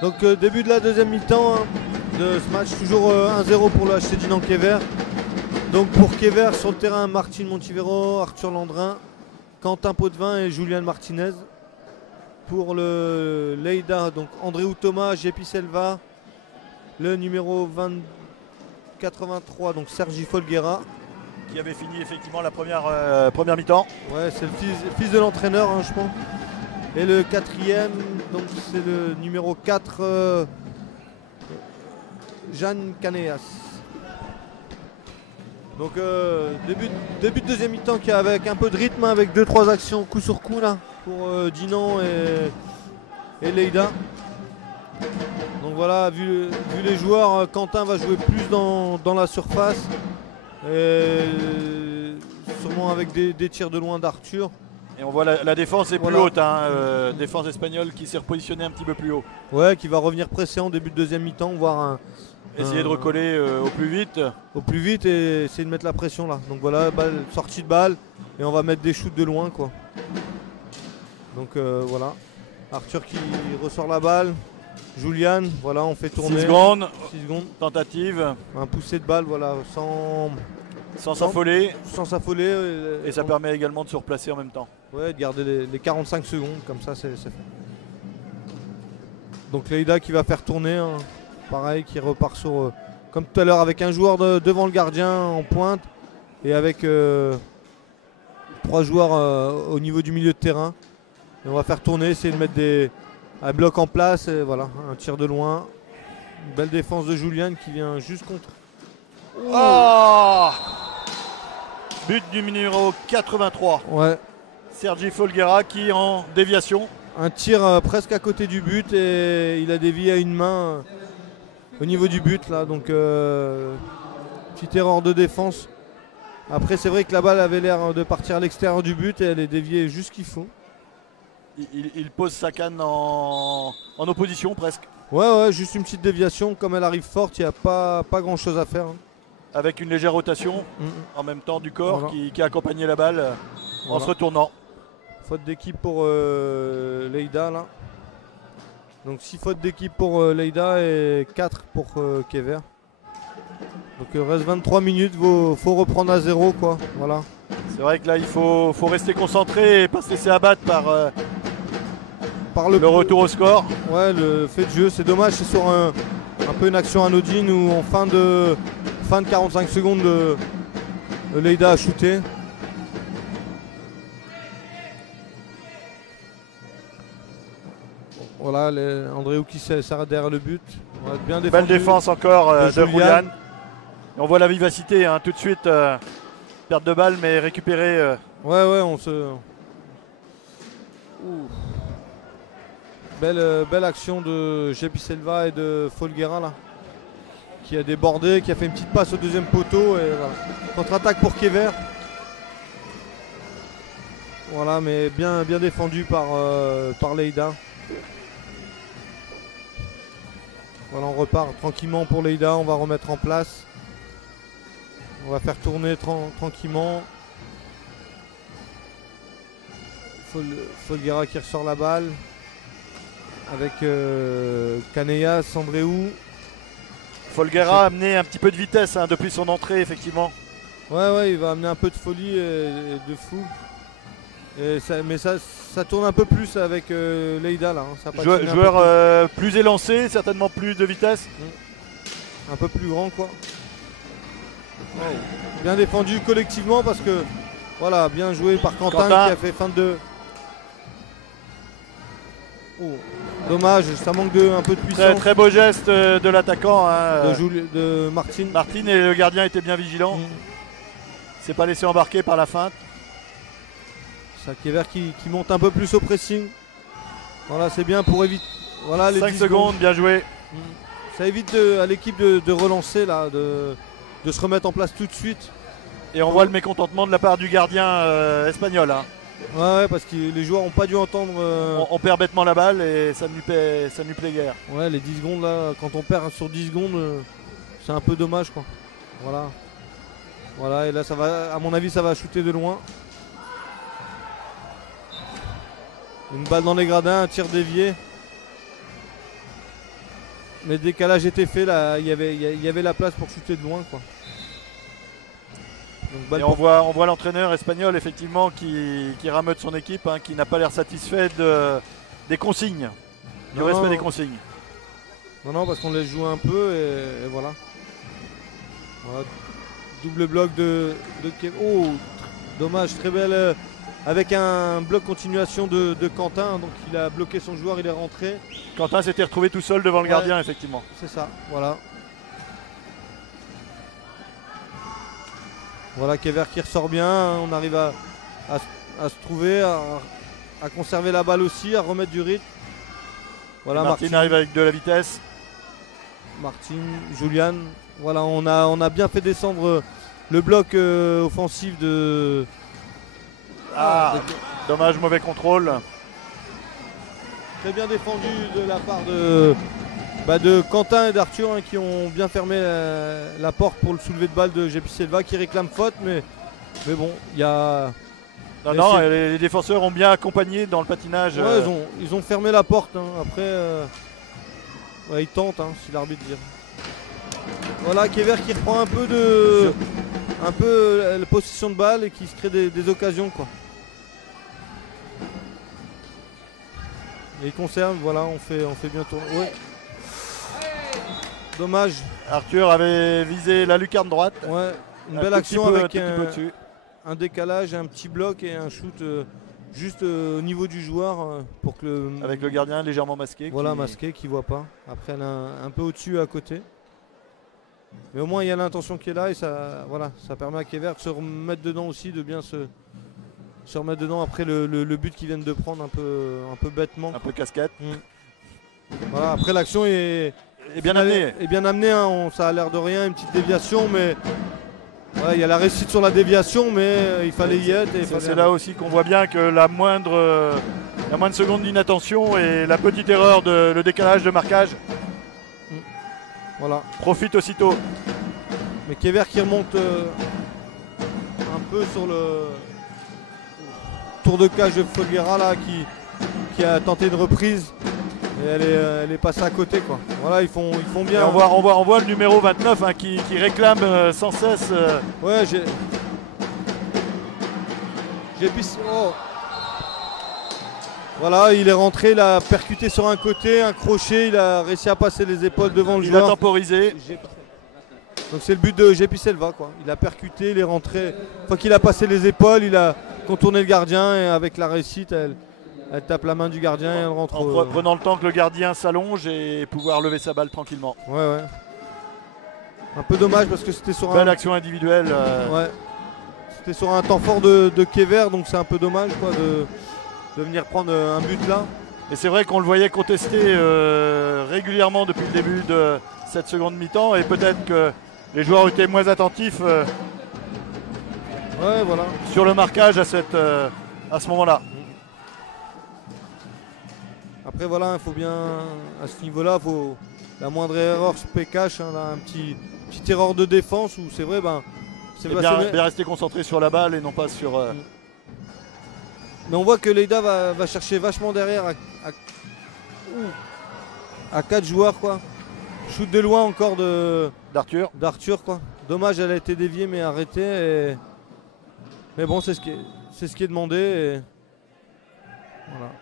Donc début de la deuxième mi-temps de ce match, toujours 1-0 pour le HC Dinan-Quévert. Donc pour Quévert sur le terrain, Martine Montivero, Arthur Landrin, Quentin Potvin et Julian Martinez. Pour le Leida, donc Andréou Thomas, Jepi Selva, le numéro 83, donc Sergi Folguera. Qui avait fini effectivement la première mi-temps. Ouais, c'est le fils de l'entraîneur, hein, je pense. Et le quatrième, donc c'est le numéro 4, Jeanne Caneas. Donc début de deuxième mi-temps qui est avec un peu de rythme, avec 2-3 actions coup sur coup là pour Dinan et Leida. Donc voilà, vu les joueurs, Quentin va jouer plus dans la surface. Et sûrement avec des tirs de loin d'Arthur. Et on voit la défense est plus Voilà. haute, défense espagnole qui s'est repositionnée un petit peu plus haut. Ouais, qui va revenir presser en début de deuxième mi-temps, voir Essayer de recoller au plus vite. et essayer de mettre la pression là. Donc voilà, sortie de balle et on va mettre des shoots de loin quoi. Donc voilà, Arthur qui ressort la balle, Julian, voilà, on fait tourner. 6 secondes, 6 secondes, tentative, un poussé de balle, voilà, sans s'affoler. s'affoler. Et ça permet également de se replacer en même temps. Ouais, de garder les 45 secondes, comme ça c'est fait. Donc Leida qui va faire tourner, hein, pareil, qui repart sur, comme tout à l'heure, avec un joueur devant le gardien en pointe et avec 3 joueurs au niveau du milieu de terrain. Et on va faire tourner, essayer de mettre un bloc en place, et voilà, un tir de loin. Une belle défense de Julian qui vient juste contre. Oh, but du numéro 83, Ouais, Sergi Folguera qui en déviation. un tir presque à côté du but et il a dévié à une main au niveau du but là, donc petite erreur de défense. Après c'est vrai que la balle avait l'air de partir à l'extérieur du but et elle est déviée juste ce qu'il faut. Il pose sa canne en opposition presque, Ouais, juste une petite déviation, comme elle arrive forte, il n'y a pas grand chose à faire, hein. avec une légère rotation en même temps du corps Voilà. qui a accompagné la balle en Voilà. se retournant. Faute d'équipe pour Leida là. Donc 6 fautes d'équipe pour Leida et 4 pour Quévert. Donc il reste 23 minutes, faut reprendre à 0 quoi. Voilà. C'est vrai que là il faut rester concentré et pas se laisser abattre par le retour au score. Ouais, le fait de jeu, c'est dommage, c'est sur un peu une action anodine où en fin de 45 secondes Leida a shooté. Voilà, Andréou qui s'arrête derrière le but. Ouais, bien défendu. Belle défense encore de de Julian. Julian. Et on voit la vivacité, hein, tout de suite. Perte de balle mais récupérée. Ouais, on se... Ouh. Belle action de Jepi Selva et de Folguera là, qui a débordé, qui a fait une petite passe au deuxième poteau et voilà. Contre-attaque pour Quévert. Voilà, mais bien défendu par Leida. Voilà, on repart tranquillement pour Leida, on va remettre en place. On va faire tourner tranquillement. Folguera qui ressort la balle. Avec Caneas, Andréou. Folguera a amené un petit peu de vitesse depuis son entrée effectivement. Ouais, il va amener un peu de folie et de fou. Mais ça tourne un peu plus avec Leida là, hein. Ça patine Joueur plus élancé, certainement plus de vitesse. un peu plus grand quoi. Wow. Bien défendu collectivement parce que voilà, bien joué par Quentin qui a fait fin de. Oh, dommage, ça manque un peu de puissance. Très beau geste de l'attaquant de Martine. Martine et le gardien était bien vigilant. S'est pas laissé embarquer par la feinte. Ça Quévert qui monte un peu plus au pressing. Voilà, c'est bien pour éviter. Voilà, les 5 10 secondes, bien joué. Ça évite à l'équipe de relancer là, de se remettre en place tout de suite. Et on voit le mécontentement de la part du gardien espagnol. Hein. Ouais, parce que les joueurs n'ont pas dû entendre. On perd bêtement la balle et ça ne lui plaît guère. Ouais, les 10 secondes là, quand on perd sur 10 secondes, c'est un peu dommage quoi. Voilà. Voilà, et là ça va, à mon avis, ça va shooter de loin. Une balle dans les gradins, un tir dévié. Mais le décalage était fait là, il y avait la place pour shooter de loin quoi. Donc, balle Et pour- on voit l'entraîneur espagnol effectivement qui rameute son équipe, hein, qui n'a pas l'air satisfait des consignes, du Non, respect non. des consignes. Non, parce qu'on laisse jouer un peu et voilà. Voilà. Double bloc de Oh, dommage, très belle. Avec un bloc continuation de Quentin. Donc il a bloqué son joueur, il est rentré. Quentin s'était retrouvé tout seul devant le Ouais. gardien effectivement. C'est ça, voilà. Voilà, Kever qui ressort bien. On arrive à se trouver, à conserver la balle aussi, à remettre du rythme. Voilà, Martin arrive avec de la vitesse. Martin, Julian. Voilà, on a bien fait descendre le bloc offensif de. Ah, dommage, mauvais contrôle. Très bien défendu de la part de Quentin et d'Arthur, hein, qui ont bien fermé la porte pour le soulevé de balle de Jepi Selva qui réclame faute, mais bon, il y a. Non, Mais non, c'est- les défenseurs ont bien accompagné dans le patinage. Ouais, ils ont fermé la porte. Hein. Après, ouais, ils tentent, hein, si l'arbitre dit. Voilà, Kever qui reprend un peu la possession de balle et qui se crée des occasions, quoi. Et il conserve, voilà, on fait bien tourner. Ouais. Dommage. Arthur avait visé la lucarne droite. Ouais, une Un belle tout action petit peu- avec un tout petit peu au-dessus. un décalage, un petit bloc et un shoot juste au niveau du joueur pour que Avec le gardien légèrement masqué. voilà, qui- masqué qui voit pas. Après, elle a un peu au-dessus à côté. Mais au moins, il y a l'intention qui est là et ça, voilà, ça permet à Kever de se remettre dedans aussi, de bien se remettre dedans après le but qu'ils viennent de prendre un peu bêtement. Un peu casquette. Voilà, après, l'action est Et bien amené. est bien amenée, hein, ça a l'air de rien, une petite déviation, mais voilà, il y a la réussite sur la déviation, mais il fallait y être. Et il fallait C'est là aussi qu'on voit bien que la moindre seconde d'inattention et la petite erreur de le décalage de marquage Voilà. profite aussitôt. Mais Kever qui remonte un peu sur le tour de cage de Folguera là qui a tenté une reprise et elle est passée à côté quoi. Voilà, ils font Et bien. on voit le numéro 29 hein, qui réclame sans cesse. Ouais, j'ai oh. Voilà, il est rentré, il a percuté sur un côté, un crochet, il a réussi à passer les épaules devant le Il a joueur. temporisé. Donc c'est le but de Jepi Selva quoi. Il a percuté, il est rentré. Une fois qu'il a passé les épaules, il a contourné le gardien et avec la réussite, elle tape la main du gardien et elle rentre. En prenant le temps que le gardien s'allonge et pouvoir lever sa balle tranquillement. Ouais. Un peu dommage parce que c'était sur Belle un. action individuelle. Ouais. C'était sur un temps fort de Kever, donc c'est un peu dommage quoi de venir prendre un but là. Et c'est vrai qu'on le voyait contester régulièrement depuis le début de cette seconde mi-temps et peut-être que les joueurs étaient moins attentifs Ouais, voilà. sur le marquage à ce moment-là. Après voilà, il faut bien à ce niveau-là, faut la moindre erreur se paie cash, hein, là, petite erreur de défense où c'est vrai c'est Et bien rester concentré sur la balle et non pas sur. Mais on voit que Leïda va chercher vachement derrière à 4 joueurs quoi. Shoot de loin encore d'Arthur quoi. Dommage, elle a été déviée mais arrêtée. Mais bon, c'est ce qui est demandé. Et voilà.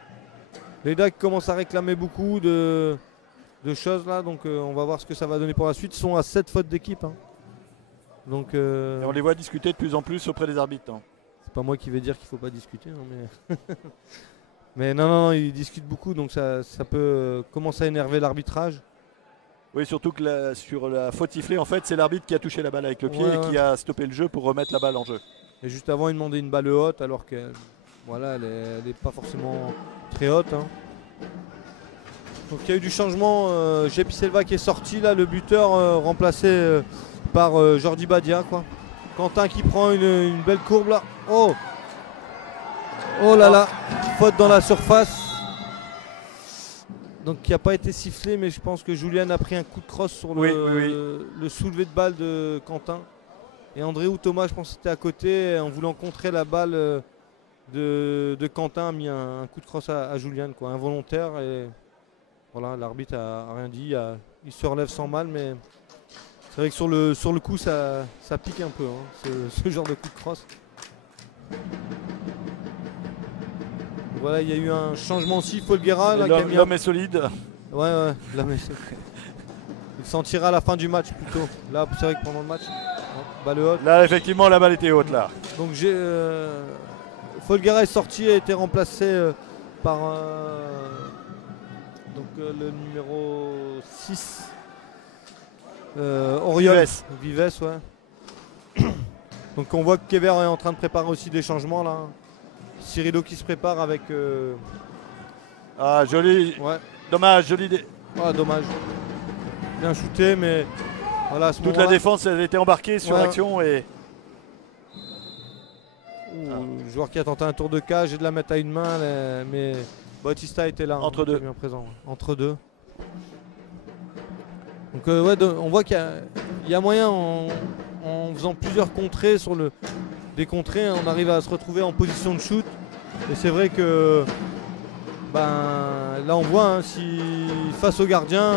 Leïda qui commence à réclamer beaucoup de choses là, donc on va voir ce que ça va donner pour la suite. Ils sont à 7 fautes d'équipe. Hein. Donc Et on les voit discuter de plus en plus auprès des arbitres. Hein. c'est pas moi qui vais dire qu'il faut pas discuter, hein, mais mais non, ils discutent beaucoup, donc ça peut commencer à énerver l'arbitrage. Oui, surtout que sur la faute sifflée, en fait, c'est l'arbitre qui a touché la balle avec le pied Ouais, et ouais. qui a stoppé le jeu pour remettre la balle en jeu. Et juste avant, il demandait une balle haute alors qu'elle voilà, elle est pas forcément très haute. Hein. Donc il y a eu du changement. Jepi Selva qui est sorti là, le buteur remplacé par Jordi Badia quoi. Quentin qui prend une belle courbe là. Oh là là, faute dans la surface. Donc qui n'a pas été sifflé, mais je pense que Julian a pris un coup de crosse sur Oui. le soulevé de balle de Quentin. Et André ou Thomas, je pense que c'était à côté, en voulant contrer la balle de Quentin, a mis un coup de crosse à Julian, quoi, involontaire. Et voilà, l'arbitre a rien dit. il se relève sans mal, mais c'est vrai que sur le coup, ça pique un peu, hein, ce genre de coup de crosse. Voilà, il y a eu un changement aussi. Folguera, là, qui a mis L'homme est solide. Ouais, là, mais il s'en tirera à la fin du match plutôt. Là, c'est vrai que pendant le match, balle haute. Là, effectivement, la balle était haute là. Donc Folguera est sorti, a été remplacé par le numéro 6. Oriol. Vives, ouais. Donc on voit que Kever est en train de préparer aussi des changements là. Cirillo qui se prépare avec. Ah, joli. Ouais. Dommage, joli. Ah, dommage. Bien shooté, mais voilà. À ce Toute la défense elle était embarquée sur Ouais. l'action et. Le joueur qui a tenté un tour de cage et de la mettre à une main, mais Bautista était là. Entre deux. Bien présent. Ouais. Entre deux. Donc ouais, on voit qu'il y a moyen en faisant plusieurs contrées des contrées, on arrive à se retrouver en position de shoot. Et c'est vrai que là on voit si face au gardien.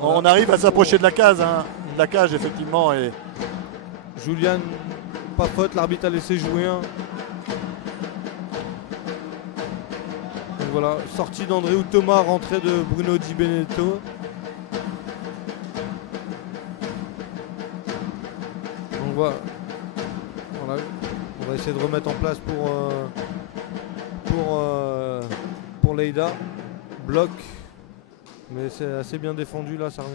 On arrive à s'approcher de la case, hein. De la cage effectivement. Et Julian, pas faute, l'arbitre a laissé jouer un. Donc voilà, sortie d'André Thomas, rentrée de Bruno Di Benedetto. Donc voilà, on va essayer de remettre en place pour Leïda. Bloc, mais c'est assez bien défendu là, ça revient.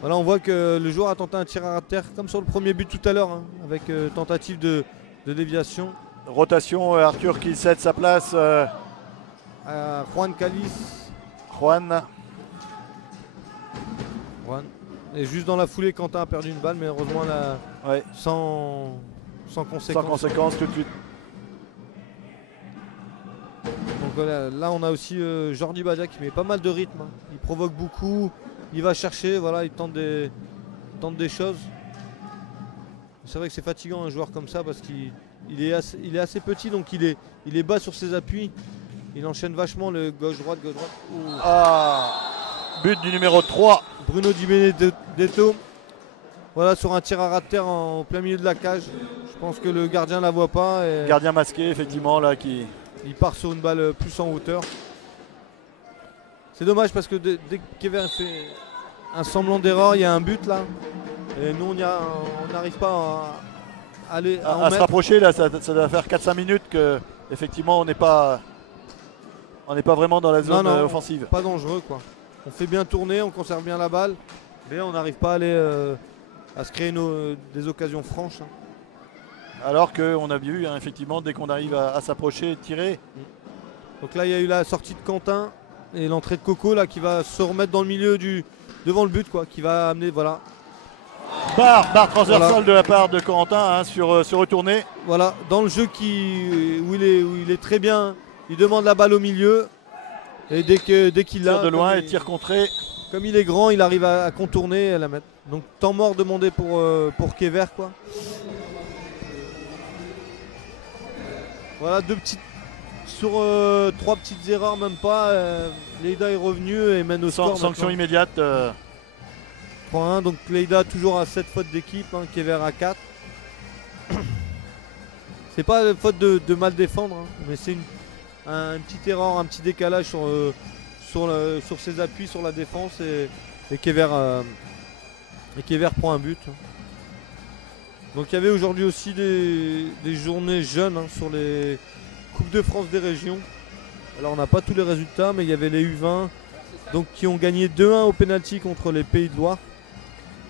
Voilà, on voit que le joueur a tenté un tir à terre comme sur le premier but tout à l'heure, hein, avec tentative de déviation. rotation, Arthur qui cède sa place. À Juan Calis. Juan. Et juste dans la foulée, Quentin a perdu une balle, mais heureusement Ouais. sans conséquence. Sans conséquence tout de suite. Donc voilà, là on a aussi Jordi Badia qui met pas mal de rythme, hein. Il provoque beaucoup, il va chercher, voilà, il tente des choses. C'est vrai que c'est fatigant un joueur comme ça parce qu'il est assez petit, donc il est bas sur ses appuis. Il enchaîne vachement le gauche-droite, gauche-droite. Ah, but du numéro 3. Bruno Di Benedetto. Voilà, sur un tir à ras de terre en plein milieu de la cage. Je pense que le gardien la voit pas. Et Gardien masqué effectivement là qui. il part sur une balle plus en hauteur. C'est dommage parce que dès que Kever fait un semblant d'erreur, il y a un but là. Et nous on n'arrive pas à aller À se rapprocher là, ça doit faire 4-5 minutes que effectivement on n'est pas vraiment dans la zone offensive. Pas dangereux quoi. On fait bien tourner, on conserve bien la balle, mais on n'arrive pas à aller à se créer des occasions franches, hein. Alors qu'on a vu hein, effectivement dès qu'on arrive à s'approcher et tirer. Donc là il y a eu la sortie de Quentin et l'entrée de Coco là qui va se remettre dans le milieu devant le but quoi, qui va amener voilà. Barre transversale Voilà. de la part de Corentin hein, sur retourné. Voilà, dans le jeu où il est très bien, il demande la balle au milieu. Et dès qu'il l'a. Tire de loin et tir contré. Comme il est grand, il arrive à contourner et à la mettre. Donc temps mort demandé pour Kever quoi. Voilà, sur 3 petites erreurs, même pas. Leïda est revenu et mène au score. Sanction maintenant. immédiate. 3-1, donc Leïda toujours à 7 fautes d'équipe, hein, Kever à 4. C'est pas une faute de mal défendre, hein, mais c'est une petite erreur, un petit décalage sur ses appuis, sur la défense et Kever prend un but. Donc il y avait aujourd'hui aussi des journées jeunes hein, sur les Coupes de France des régions. Alors on n'a pas tous les résultats, mais il y avait les U20 donc, qui ont gagné 2-1 au pénalty contre les Pays de Loire.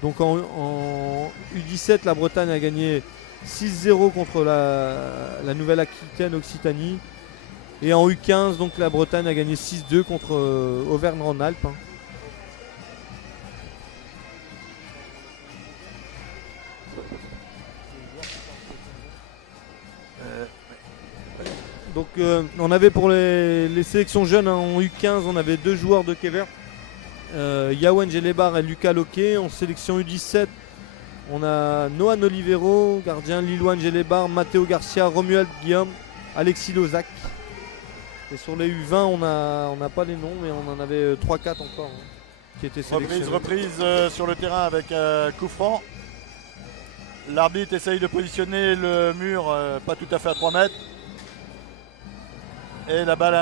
Donc en U17, la Bretagne a gagné 6-0 contre la Nouvelle-Aquitaine Occitanie. Et en U15, donc la Bretagne a gagné 6-2 contre Auvergne-Rhône-Alpes. Donc on avait pour les sélections jeunes hein, en U15, on avait 2 joueurs de Kever. Yawen Gelebar et Lucas Loquet. En sélection U17, on a Noan Olivero, gardien, Lilouane Gelebar, Matteo Garcia, Romuald Guillaume, Alexis Lozac. Et sur les U20, on n'a pas les noms, mais on en avait 3-4 encore qui étaient sélectionnés. Reprise sur le terrain avec coup franc. L'arbitre essaye de positionner le mur pas tout à fait à 3 mètres. Et la balle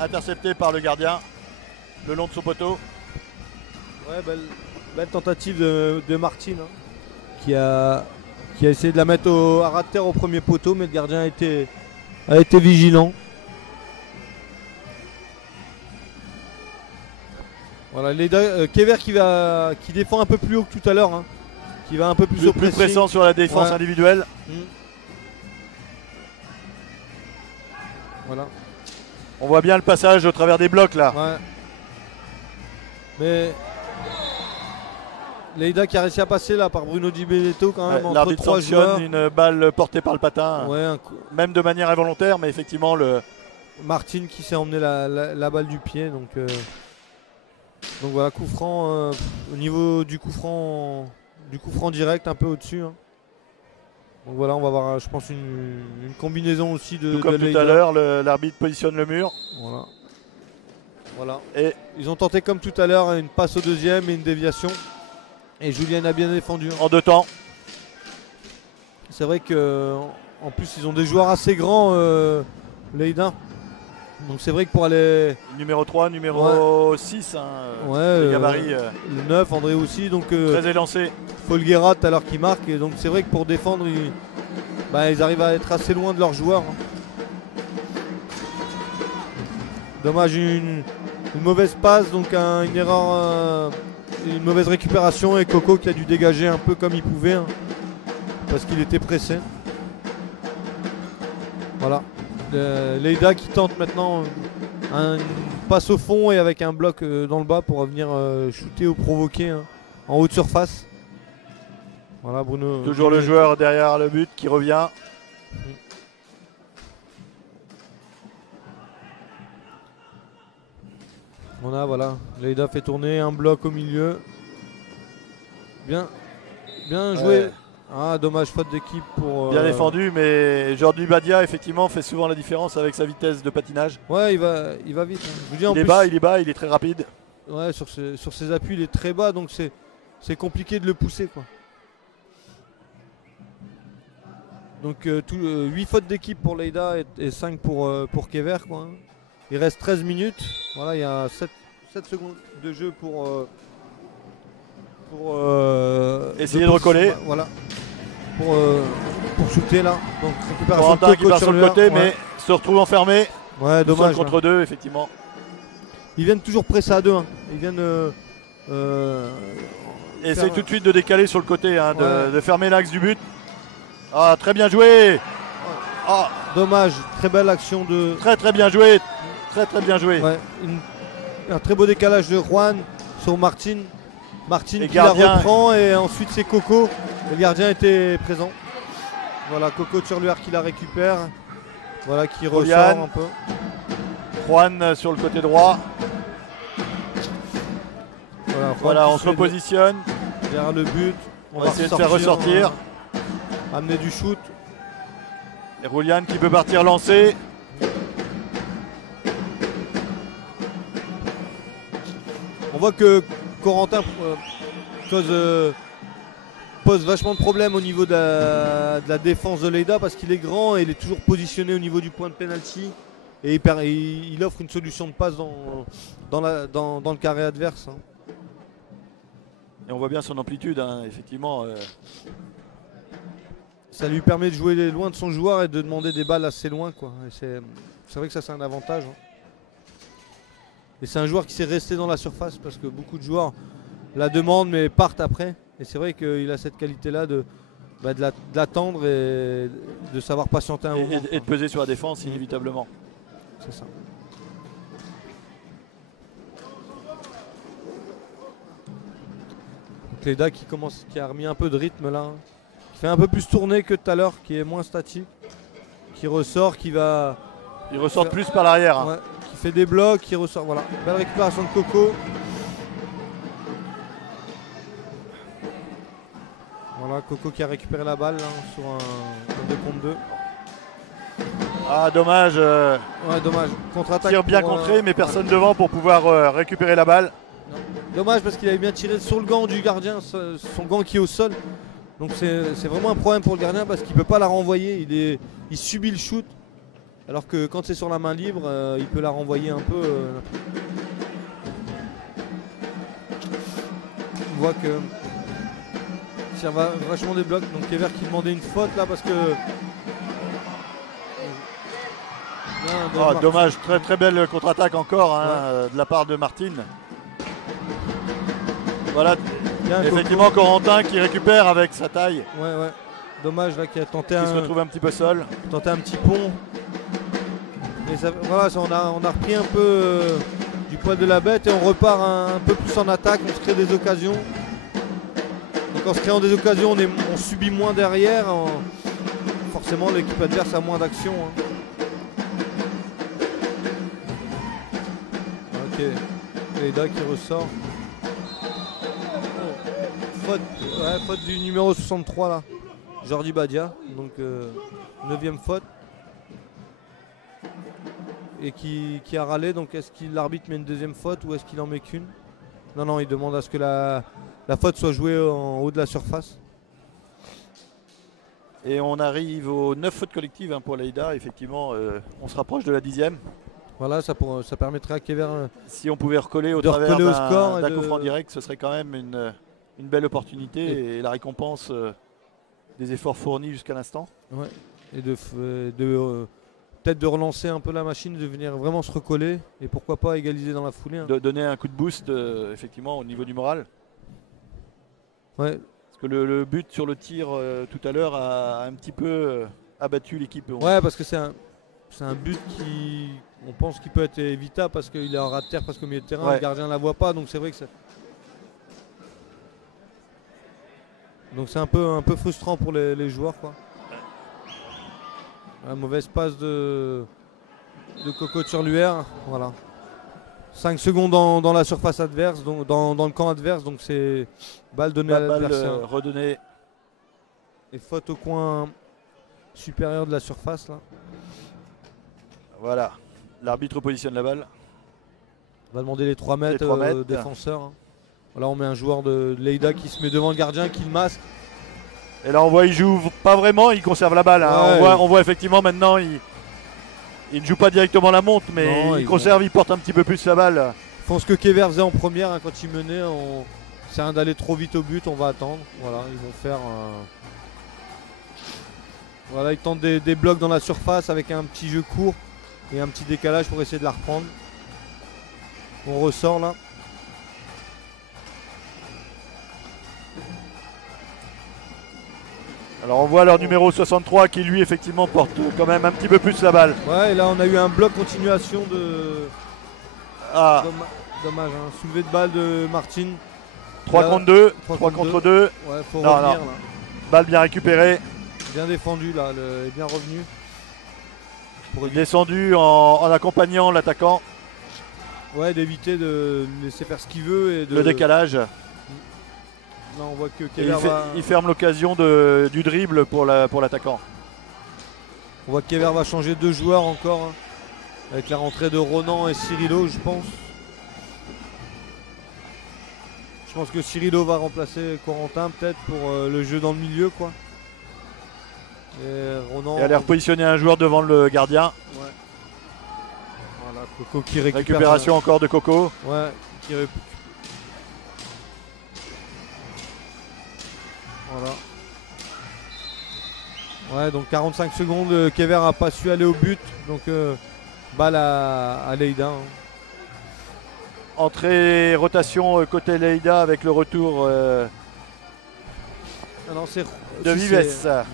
interceptée par le gardien le long de son poteau. Ouais, belle tentative de Martin qui a essayé de la mettre à ras de terre au premier poteau, mais le gardien a été vigilant. Voilà, Kever qui défend un peu plus haut que tout à l'heure, qui va un peu plus au plus pressing. pressant sur la défense individuelle. Voilà. On voit bien le passage au travers des blocs là. Ouais. Mais Leïda qui a réussi à passer là par Bruno Di Benedetto quand même entre l'arbitre 3 joueurs. sanctionne une balle portée par le patin. Ouais, même de manière involontaire, mais effectivement Martin qui s'est emmené la balle du pied. Donc voilà, coup franc au niveau du coup franc direct un peu au-dessus. Donc voilà, on va avoir je pense une combinaison aussi de tout comme de tout à l'heure, l'arbitre positionne le mur. Voilà. Et ils ont tenté comme tout à l'heure une passe au deuxième et une déviation. Et Julien a bien défendu. En 2 temps. C'est vrai que en plus ils ont des joueurs assez grands, Leïda. Donc c'est vrai que pour aller. Numéro 3, numéro 6, les gabarits. Le 9, André aussi. Donc, très élancé. Folguera tout à l'heure qui marque. Et donc c'est vrai que pour défendre, ils arrivent à être assez loin de leurs joueurs. Dommage, une mauvaise passe, donc une erreur, une mauvaise récupération. Et Coco qui a dû dégager un peu comme il pouvait. Parce qu'il était pressé. Voilà. Leïda qui tente maintenant une passe au fond et avec un bloc dans le bas pour venir shooter ou provoquer en haute surface. Voilà, Bruno. Toujours le joueur derrière le but qui revient. On a, voilà, Leïda fait tourner un bloc au milieu. Bien joué. Ouais. Ah, dommage, faute d'équipe pour. Bien défendu, mais Jordi Badia effectivement fait souvent la différence avec sa vitesse de patinage. Ouais, il va vite. Je vous dis, il est bas, il est très rapide. Ouais, sur ses appuis, il est très bas, donc c'est compliqué de le pousser, quoi. Donc 8 fautes d'équipe pour Leïda et 5 pour Kever, quoi. Il reste 13 minutes. Voilà, il y a 7 secondes de jeu pour essayer de recoller. Voilà. Pour shooter là. Donc récupération Corentin qui part sur le côté, ouais. mais se retrouve enfermé. Ouais, dommage. Contre 2, effectivement. Ils viennent toujours presser à 2. Ils viennent. Essaye tout de suite de décaler sur le côté, de fermer l'axe du but. Ah, très bien joué. Ah, dommage. Très belle action de. Très bien joué. Très bien joué. Ouais, un très beau décalage de Juan sur Martin. Martin qui gardien. la reprend et ensuite c'est Coco. Le gardien était présent. Voilà, Coco Turluar qui la récupère. Voilà, qui ressort un peu. Juan sur le côté droit. Voilà, on se repositionne. Derrière le but. On va essayer de faire ressortir. Amener du shoot. Et Roulian qui peut partir lancer. On voit que Corentin pose vachement de problèmes au niveau de la défense de Leïda parce qu'il est grand et il est toujours positionné au niveau du point de penalty et il offre une solution de passe dans le carré adverse. Et on voit bien son amplitude, effectivement. Ça lui permet de jouer loin de son joueur et de demander des balles assez loin, quoi. C'est vrai que ça c'est un avantage. Et c'est un joueur qui s'est resté dans la surface parce que beaucoup de joueurs la demandent mais partent après. Et c'est vrai qu'il a cette qualité-là de l'attendre et de savoir patienter un moment. Et de peser sur la défense, inévitablement. C'est ça. Leïda qui a remis un peu de rythme là. Qui fait un peu plus tourner que tout à l'heure, qui est moins statique. Qui ressort, qui va... Il ressort plus par l'arrière. Ouais, qui fait des blocs, qui ressort. Voilà. Belle récupération de Coco. Voilà, Coco qui a récupéré la balle sur un 2 contre 2. Ah dommage, Ouais, dommage. Contre-attaque. tir bien pour, contré mais personne devant pour pouvoir récupérer la balle. Dommage parce qu'il avait bien tiré sur le gant du gardien, son gant qui est au sol. Donc c'est vraiment un problème pour le gardien parce qu'il ne peut pas la renvoyer. Il subit le shoot. Alors que quand c'est sur la main libre, il peut la renvoyer un peu. On voit que tire vachement des blocs. Donc Kever qui demandait une faute là parce que. Oh, dommage, très très belle contre-attaque encore hein, de la part de Martin. Voilà, Bien, effectivement Coco. Corentin qui récupère avec sa taille, Ouais. Dommage là qui a tenté qui se retrouve un petit peu seul. un petit pont. Mais voilà, on a repris un peu du poil de la bête et on repart un peu plus en attaque, on se crée des occasions. Donc en se créant des occasions, on subit moins derrière. Forcément l'équipe adverse a moins d'action. Hein. Ok, Leïda qui ressort. Faute du numéro 63 là, Jordi Badia, donc 9ème faute. Et qui a râlé, donc est-ce que l'arbitre met une deuxième faute ou est-ce qu'il en met qu'une? Non, il demande à ce que la faute soit jouée en haut de la surface. Et on arrive aux 9 fautes collectives hein, pour Leïda, effectivement on se rapproche de la 10e. Voilà, ça permettrait à Kever Si on pouvait recoller au de travers recoller au score et d'un de- coup franc direct, ce serait quand même une belle opportunité et la récompense des efforts fournis jusqu'à l'instant. et peut-être de relancer un peu la machine, de venir vraiment se recoller et pourquoi pas égaliser dans la foulée. Hein. De donner un coup de boost effectivement au niveau du moral. Ouais, Parce que le but sur le tir tout à l'heure a un petit peu abattu l'équipe. ouais, parce que c'est un but qui, on pense qu'il peut être évitable parce qu'il est en ras de terre presque au milieu de terrain, Ouais. le gardien ne la voit pas, donc c'est vrai que donc c'est un peu frustrant pour les joueurs quoi. La mauvaise passe de Coco Turluer, voilà. 5 secondes dans la surface adverse, donc dans le camp adverse, donc c'est balle donnée à La balle l'adversaire. redonnée. Et faute au coin supérieur de la surface là. Voilà. L'arbitre positionne la balle. On va demander les 3 mètres, 3 mètres. au défenseur. Hein. Voilà, on met un joueur de Leïda qui se met devant le gardien, qui le masque. Et là on voit il joue pas vraiment, il conserve la balle. Hein. Ouais, On voit effectivement maintenant il ne joue pas directement la montre, mais Non, il ils conserve, il porte un petit peu plus la balle. Ils font ce que Kever faisait en première hein, quand il menait. C'est rien d'aller trop vite au but, on va attendre. Voilà, ils vont faire. Voilà, ils tentent des blocs dans la surface avec un petit jeu court et un petit décalage pour essayer de la reprendre. On ressort là. Alors on voit leur numéro 63 qui lui effectivement porte quand même un petit peu plus la balle. Ouais, et là on a eu un bloc continuation de. Ah, Dommage, hein. Soulevé de balle de Martin. 3 Là, contre 2, 3 3 contre contre 2, Ouais, faut Non, revenir non. là. balle bien récupérée. Bien défendu là, il est bien revenu. Pour Il est descendu en accompagnant l'attaquant. Ouais, d'éviter de le laisser faire ce qu'il veut et de. Le décalage. Là, on voit que Et Kever il ferme l'occasion du dribble pour l'attaquant. on voit que Kever va changer 2 joueurs encore. Hein, avec la rentrée de Ronan et Cyrilo, je pense. Je pense que Cyrilo va remplacer Corentin peut-être pour le jeu dans le milieu quoi. Et Ronan. Et aller repositionner un joueur devant le gardien. Ouais. Voilà, Coco qui récupère. Récupération encore de Coco. Ouais, qui Voilà. Ouais, donc 45 secondes, Kever a pas su aller au but, donc balle à Leïda. Hein. Entrée, rotation côté Leïda avec le retour Ah non, c'est de si, Vives.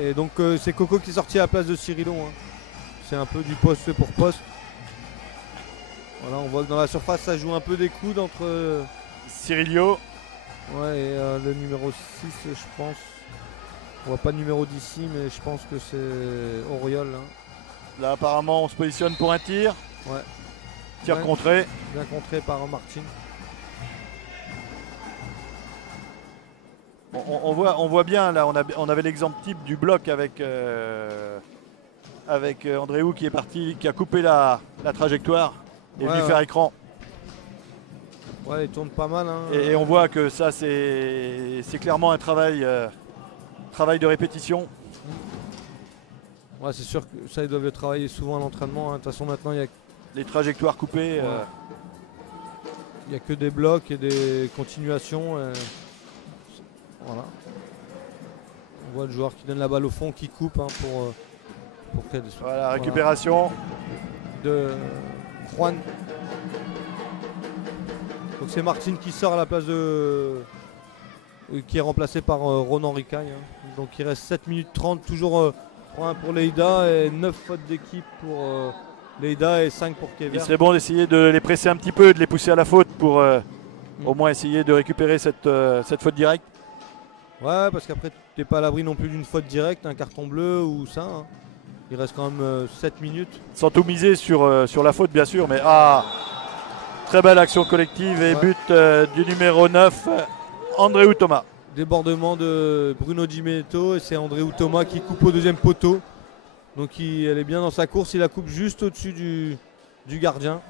et donc c'est Coco qui est sorti à la place de Cyrilo. Hein. C'est un peu du poste pour poste. Voilà, on voit que dans la surface ça joue un peu des coudes entre Cyrilio. ouais, et le numéro 6 je pense. On voit pas le numéro d'ici mais je pense que c'est Auriol. Hein. Là apparemment on se positionne pour un tir. Ouais. Tir Ouais. contré. Bien contré par Martin. On voit bien là, on avait l'exemple type du bloc avec avec Andréou qui est parti, qui a coupé la trajectoire et est Ouais, venu ouais. faire écran. Ouais, il tourne pas mal. Hein. Et on voit que ça, c'est clairement un travail, travail de répétition. Ouais, c'est sûr que ça, ils doivent le travailler souvent à l'entraînement. Hein. De toute façon, maintenant, il Les trajectoires coupées. Ouais. n'y a que des blocs et des continuations. Voilà. On voit le joueur qui donne la balle au fond, qui coupe hein, pour qu'elle soit. Voilà, récupération. De Juan. Donc c'est Martine qui sort à la place de. Qui est remplacé par Ronan Ricaille. Hein. Donc il reste 7 minutes 30, toujours 3-1 pour Leïda et 9 fautes d'équipe pour Leïda et 5 pour Kever. Il serait bon d'essayer de les presser un petit peu, de les pousser à la faute pour au moins essayer de récupérer cette faute directe. Ouais, parce qu'après t'es pas à l'abri non plus d'une faute directe, un carton bleu ou ça. Hein. Il reste quand même 7 minutes. Sans tout miser sur la faute bien sûr, mais très belle action collective et Ouais. but du numéro 9, Andréou Thomas. Débordement de Bruno Di Benedetto et c'est Andréou Thomas qui coupe au deuxième poteau. Donc elle est bien dans sa course, il la coupe juste au-dessus du gardien.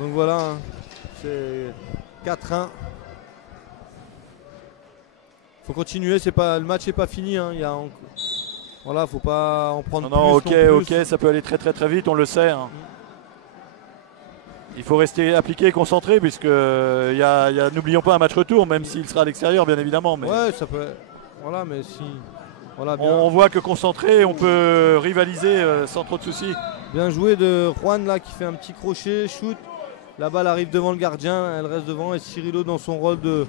Donc voilà, hein, c'est 4-1. Faut continuer, le match n'est pas fini. Hein, voilà, faut pas en prendre Non, plus. non plus. ok, ça peut aller très très très vite, on le sait. Hein. Il faut rester appliqué et concentré puisque n'oublions pas un match retour, même s'il sera à l'extérieur bien évidemment. Mais Ouais, ça peut. Voilà, mais si. Voilà, bien, on voit que concentré, on peut rivaliser sans trop de soucis. bien joué de Juan là qui fait un petit crochet, shoot. La balle arrive devant le gardien, elle reste devant et Cirilo dans son rôle de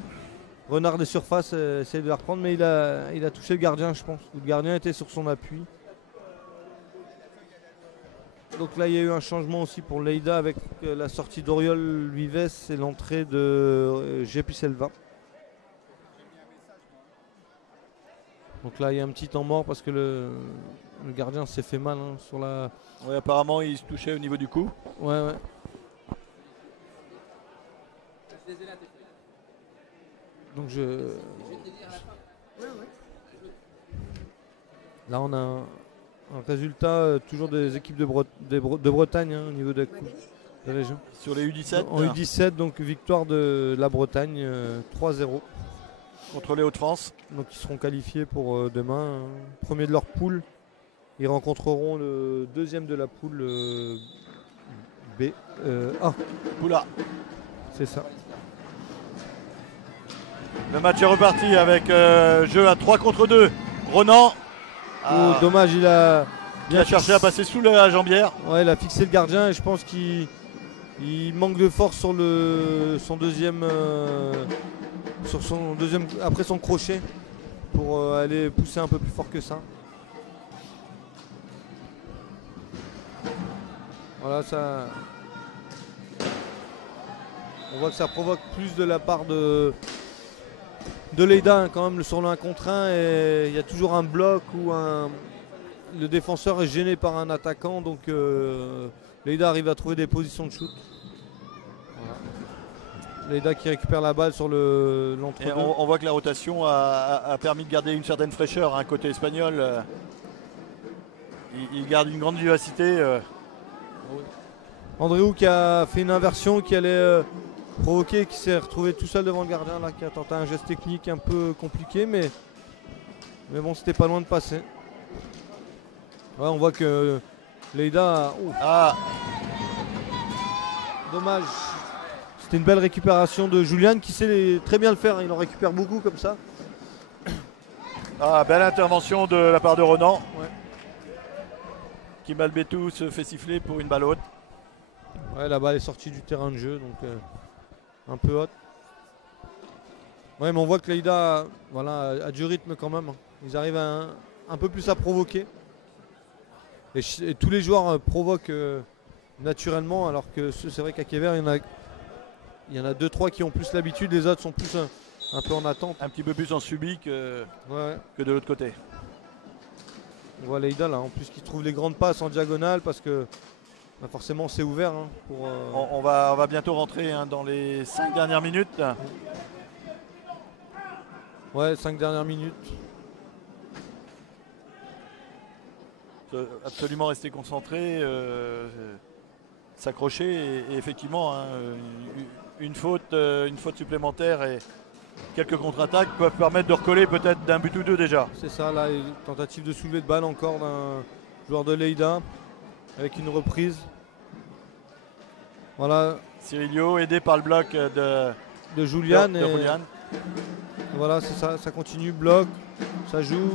renard des surfaces essaie de la reprendre, mais il a touché le gardien, je pense. Le gardien était sur son appui. Donc là, il y a eu un changement aussi pour Leïda avec la sortie d'Oriol Vives et l'entrée de Jepi Selva. Donc là, il y a un petit temps mort parce que le gardien s'est fait mal hein, sur la. Ouais, apparemment, il se touchait au niveau du cou. Ouais. Donc Là, on a un résultat toujours des équipes de Bretagne hein, au niveau de la Coupe de région. Sur les U17 En U17, donc victoire de la Bretagne 3-0. contre les Hauts-de-France. Donc ils seront qualifiés pour demain. Hein. Premier de leur poule. Ils rencontreront le deuxième de la poule B. Oula. C'est ça. Le match est reparti avec jeu à 3 contre 2. Ronan Oh, dommage, il a qui a cherché à passer sous la jambière. Ouais, il a fixé le gardien et je pense qu'il manque de force sur son deuxième après son crochet pour aller pousser un peu plus fort que ça. Voilà, ça. On voit que ça provoque plus de la part de Leïda hein, quand même sur le 1 contre 1 et il y a toujours un bloc où le défenseur est gêné par un attaquant donc Leïda arrive à trouver des positions de shoot. Voilà. Leïda qui récupère la balle sur Et l'entre-deux. on voit que la rotation a permis de garder une certaine fraîcheur hein, côté espagnol. Il garde une grande vivacité. Andréou qui a fait une inversion qui allait provoquer, qui s'est retrouvé tout seul devant le gardien là, qui a tenté un geste technique un peu compliqué mais bon c'était pas loin de passer. Ouais, on voit que Leïda dommage. C'était une belle récupération de Julian qui sait très bien le faire, il en récupère beaucoup comme ça. Belle intervention de la part de Ronan. Ouais. Qui Malbetou se fait siffler pour une balle haute. Ouais, la balle est sortie du terrain de jeu donc un peu haute. Ouais, mais on voit que Leïda a du rythme quand même. Ils arrivent un peu plus à provoquer. Et tous les joueurs provoquent naturellement, alors que c'est vrai qu'à Kever, il y en a 2-3 qui ont plus l'habitude, les autres sont plus un peu en attente. Un petit peu plus en subi que de l'autre côté. On voit Leïda là, en plus qui trouve les grandes passes en diagonale parce que forcément c'est ouvert. Hein, on va bientôt rentrer hein, dans les 5 dernières minutes. Ouais, 5 dernières minutes. absolument rester concentré, s'accrocher et effectivement hein, une faute supplémentaire et quelques contre-attaques peuvent permettre de recoller peut-être d'un but ou deux déjà. C'est ça, là, une tentative de soulever de balle encore d'un joueur de Lleida avec une reprise. Voilà. Cirillo aidé par le bloc de Julian. de Julian. Voilà, c'est ça, ça continue, bloc, ça joue.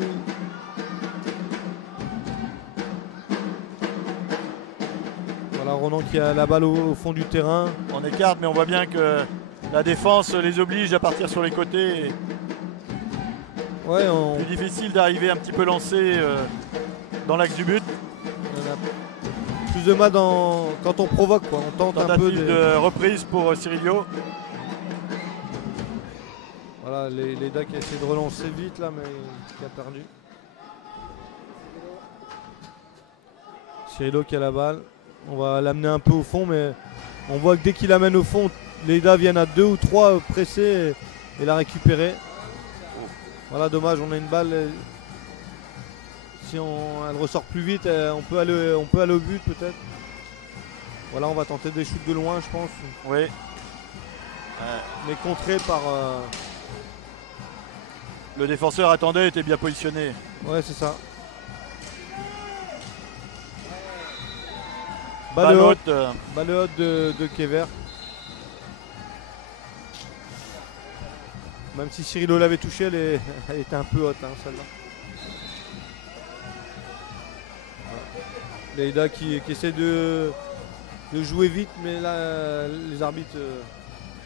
Voilà, Ronan qui a la balle au fond du terrain. On écarte, mais on voit bien que la défense les oblige à partir sur les côtés. Ouais, Plus difficile d'arriver un petit peu lancé dans l'axe du but. On a plus de mal quand on provoque, quoi. On tente un peu de reprise pour Cirillo. Voilà, Lleida qui a essayé de relancer vite là, mais qui a perdu. Cirillo qui a la balle. On va l'amener un peu au fond, mais on voit que dès qu'il l'amène au fond, Lleida viennent à 2 ou 3 presser et la récupérer. Voilà, dommage, on a une balle. Si elle ressort plus vite, on peut aller au but peut-être. Voilà, on va tenter des shoots de loin, je pense. Oui. Mais contré par. Le défenseur attendait, était bien positionné. Ouais, c'est ça. Balle haute. Balle haute de Kever. Même si Cirillo l'avait touché, elle était un peu haute, hein, celle-là. Voilà. Lleida qui essaie de jouer vite, mais là, les arbitres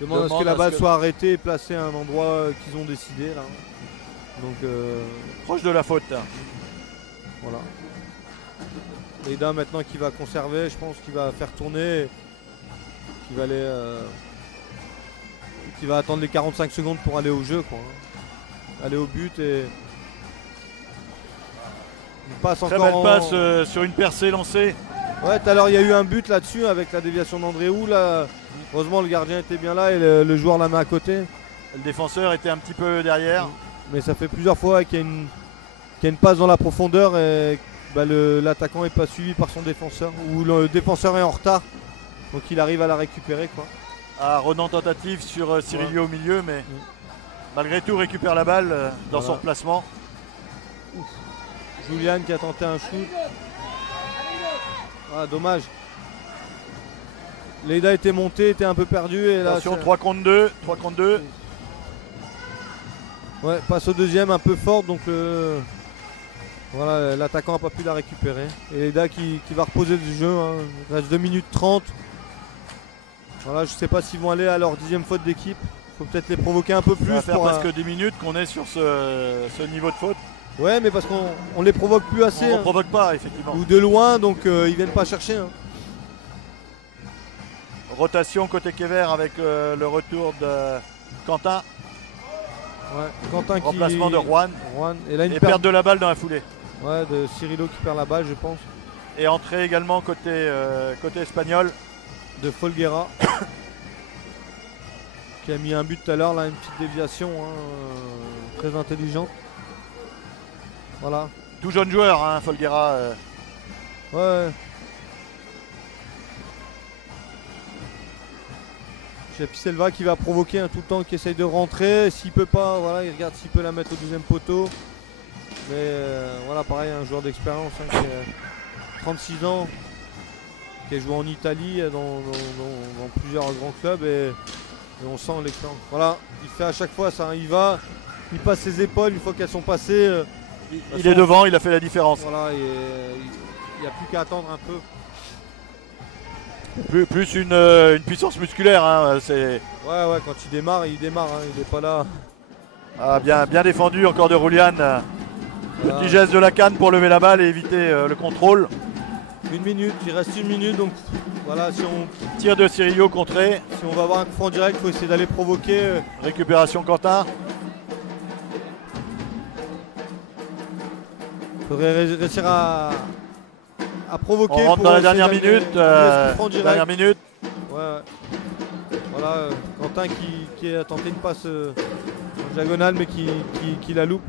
demandent à ce que la balle soit arrêtée et placée à un endroit qu'ils ont décidé. Là. Donc, proche de la faute. Voilà. Lleida maintenant qui va conserver, je pense qu'il va faire tourner, qui va aller, qui va attendre les 45 secondes pour aller au jeu, quoi. Aller au but et il passe très encore. Très belle passe sur une percée lancée. Ouais, tout à l'heure il y a eu un but là-dessus avec la déviation d'Andréou. Là, heureusement le gardien était bien là et le joueur la met à côté. Le défenseur était un petit peu derrière. Mais ça fait plusieurs fois qu'il y a une passe dans la profondeur et bah, l'attaquant n'est pas suivi par son défenseur ou le défenseur est en retard, donc il arrive à la récupérer, quoi. Ronan tentative sur Cirillo au milieu, mais malgré tout récupère la balle dans son placement. Julian qui a tenté un shoot. Ah, dommage. Lleida était monté, était un peu perdu et là. Attention, 3 contre 2. 3 contre 2. Ouais, passe au deuxième un peu fort, donc voilà, l'attaquant n'a pas pu la récupérer. Et Lleida qui va reposer du jeu, hein. Il reste 2 minutes 30. Voilà, je sais pas s'ils vont aller à leur 10e faute d'équipe. Il faut peut-être les provoquer un peu plus. Ça va faire presque 10 minutes qu'on est sur ce niveau de faute. Ouais, mais parce qu'on les provoque plus assez. On ne provoque pas, effectivement. Ou de loin, donc ils viennent pas chercher. Hein. Rotation côté Kever avec le retour de Quentin. Ouais, Quentin remplacement de Juan. Et là, une perte de la balle dans la foulée. Ouais, de Cirillo qui perd la balle, je pense. Et entrée également côté espagnol. De Folguera. Qui a mis un but tout à l'heure, là, une petite déviation très intelligente. Voilà. Tout jeune joueur, hein, Folguera. Ouais. Selva qui va provoquer tout le temps, qui essaye de rentrer. S'il peut pas, voilà, il regarde s'il peut la mettre au deuxième poteau. Mais voilà, pareil, un joueur d'expérience qui a 36 ans, qui a joué en Italie dans plusieurs grands clubs et on sent l'expérience. Voilà, il fait à chaque fois ça, il passe ses épaules une fois qu'elles sont passées. Il est devant, il a fait la différence. Voilà, il n'y a plus qu'à attendre un peu. Plus une puissance musculaire. Hein, ouais, quand il démarre, hein, il n'est pas là. Ah, bien défendu encore de Julian. Petit geste de la canne pour lever la balle et éviter le contrôle. Une minute, il reste une minute, donc voilà, si on tire de Cirillo contré. Si on va avoir un coup franc direct, il faut essayer d'aller provoquer. Récupération Quentin. Il faudrait réussir à provoquer. On rentre dans la dernière minute. Dernière minute. Ouais. Voilà, Quentin qui a tenté une passe en diagonale mais qui la loupe.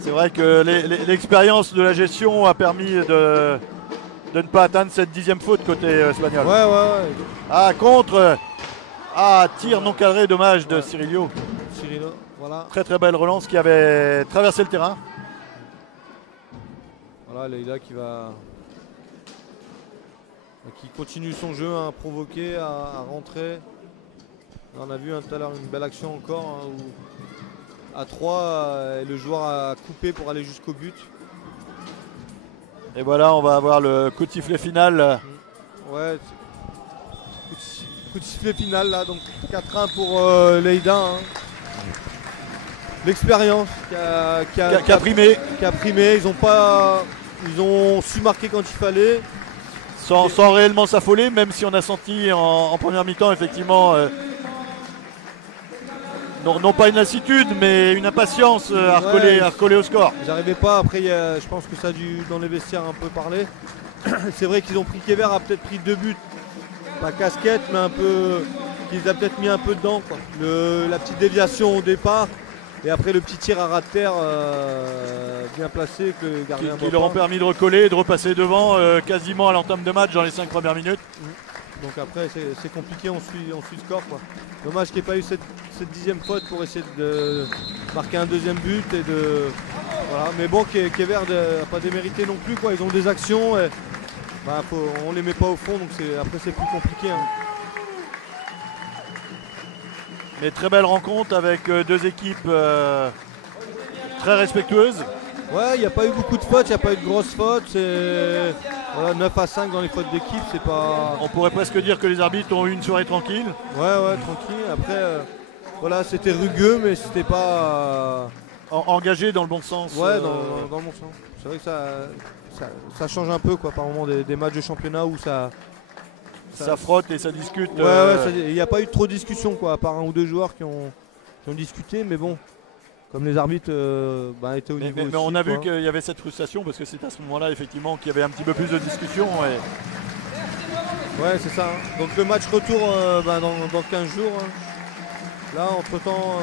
C'est vrai que l'expérience de la gestion a permis de ne pas atteindre cette 10e faute côté espagnol. Ouais. Ah, contre. Ah, tir non cadré, dommage de Cirillo. Cirillo, voilà. Très très belle relance qui avait traversé le terrain. Voilà, Leïda qui continue son jeu à provoquer, à rentrer. On a vu tout à l'heure une belle action encore, hein, où à 3, le joueur a coupé pour aller jusqu'au but. Et voilà, on va avoir le coup de sifflet final. Ouais, coup de sifflet final là, donc 4-1 pour Leïda. Hein. L'expérience qui a primé. Ils ont su marquer quand il fallait. Sans réellement s'affoler, même si on a senti en première mi-temps effectivement non pas une lassitude mais une impatience à recoller au score. Ils n'arrivaient pas, après je pense que ça a dû dans les vestiaires un peu parler. C'est vrai qu'ils ont pris Kever a peut-être pris 2 buts, pas casquette mais un peu, qu'ils a peut-être mis un peu dedans quoi. La petite déviation au départ et après le petit tir à ras de terre bien placé que le gardien qui leur ont permis de recoller et de repasser devant quasiment à l'entame de match dans les 5 premières minutes. Donc après c'est compliqué, on suit le score quoi. Dommage qu'il n'y ait pas eu cette 10e faute pour essayer de marquer un 2e but et de. Voilà. Mais bon, Kever n'a pas démérité non plus quoi. Ils ont des actions et on les met pas au fond donc après c'est plus compliqué. Hein. Mais très belle rencontre avec 2 équipes très respectueuses. Ouais, il n'y a pas eu beaucoup de fautes, il n'y a pas eu de grosses fautes. C'est 9-5 dans les fautes d'équipe, c'est pas. On pourrait presque dire que les arbitres ont eu une soirée tranquille. Ouais, tranquille. Après, voilà, c'était rugueux, mais c'était pas. Engagé dans le bon sens. Ouais, dans le bon sens. C'est vrai que ça change un peu quoi, par moment des matchs de championnat où ça frotte et ça discute. Il n'y a pas eu trop de discussion quoi, à part 1 ou 2 joueurs qui ont discuté, mais bon. Comme les arbitres étaient au niveau mais aussi, on a quoi. vu qu'il y avait cette frustration parce que c'est à ce moment-là effectivement qu'il y avait un petit peu plus de discussion. Ouais, c'est ça. Hein. Donc le match retour dans 15 jours. Hein. Là, entre-temps,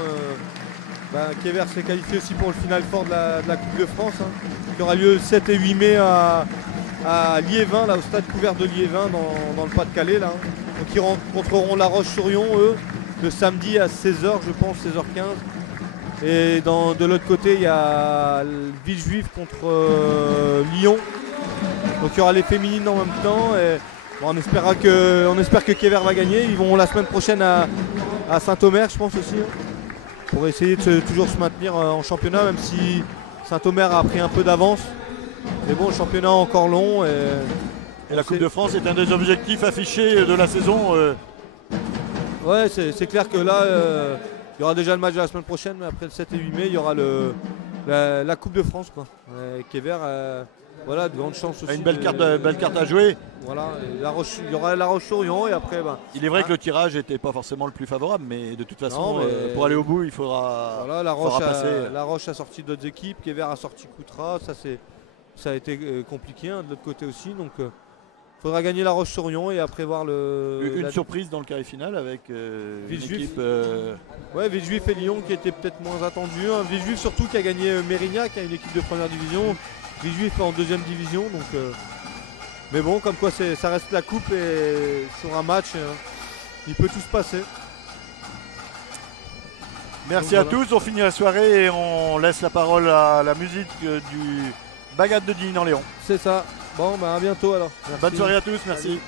Kever s'est qualifié aussi pour le final fort de la Coupe de France, hein, qui aura lieu le 7 et 8 mai à Liévin, là, au stade couvert de Liévin, dans le Pas-de-Calais. Là. Donc ils rencontreront La Roche-sur-Yon, eux, le samedi à 16h, je pense, 16h15. Et de l'autre côté, il y a Villejuif contre Lyon. Donc il y aura les féminines en même temps. Et on espère que Kever va gagner. Ils vont la semaine prochaine à Saint-Omer, je pense aussi, hein, pour essayer de toujours se maintenir en championnat, même si Saint-Omer a pris un peu d'avance. Mais bon, le championnat est encore long. Et la Coupe de France est un des objectifs affichés de la saison. Ouais, c'est clair que là. Il y aura déjà le match de la semaine prochaine, mais après le 7 et 8 mai, il y aura la Coupe de France. Kever, voilà, de grandes chances aussi. Une belle carte à jouer. Voilà, il y aura La Roche-sur-Yon et après. Il est vrai que le tirage n'était pas forcément le plus favorable, mais de toute façon, pour aller au bout, il faudra, voilà, passer. La Roche a sorti d'autres équipes, Kever a sorti Coutras, ça a été compliqué de l'autre côté aussi. Donc, il faudra gagner La Roche-sur-Yon et après voir une surprise dans le carré final avec Villejuif. une équipe. Ouais, Villejuif et Lyon qui étaient peut-être moins attendus. Hein. Villejuif surtout qui a gagné Mérignac, une équipe de première division. Villejuif en 2e division. Donc, mais bon, comme quoi ça reste la coupe et sur un match, il peut tout se passer. Merci donc, à tous, on finit la soirée et on laisse la parole à la musique du Bagad de Digne en Léon. C'est ça. Bon, à bientôt alors. Merci. Bonne soirée à tous, merci. Salut.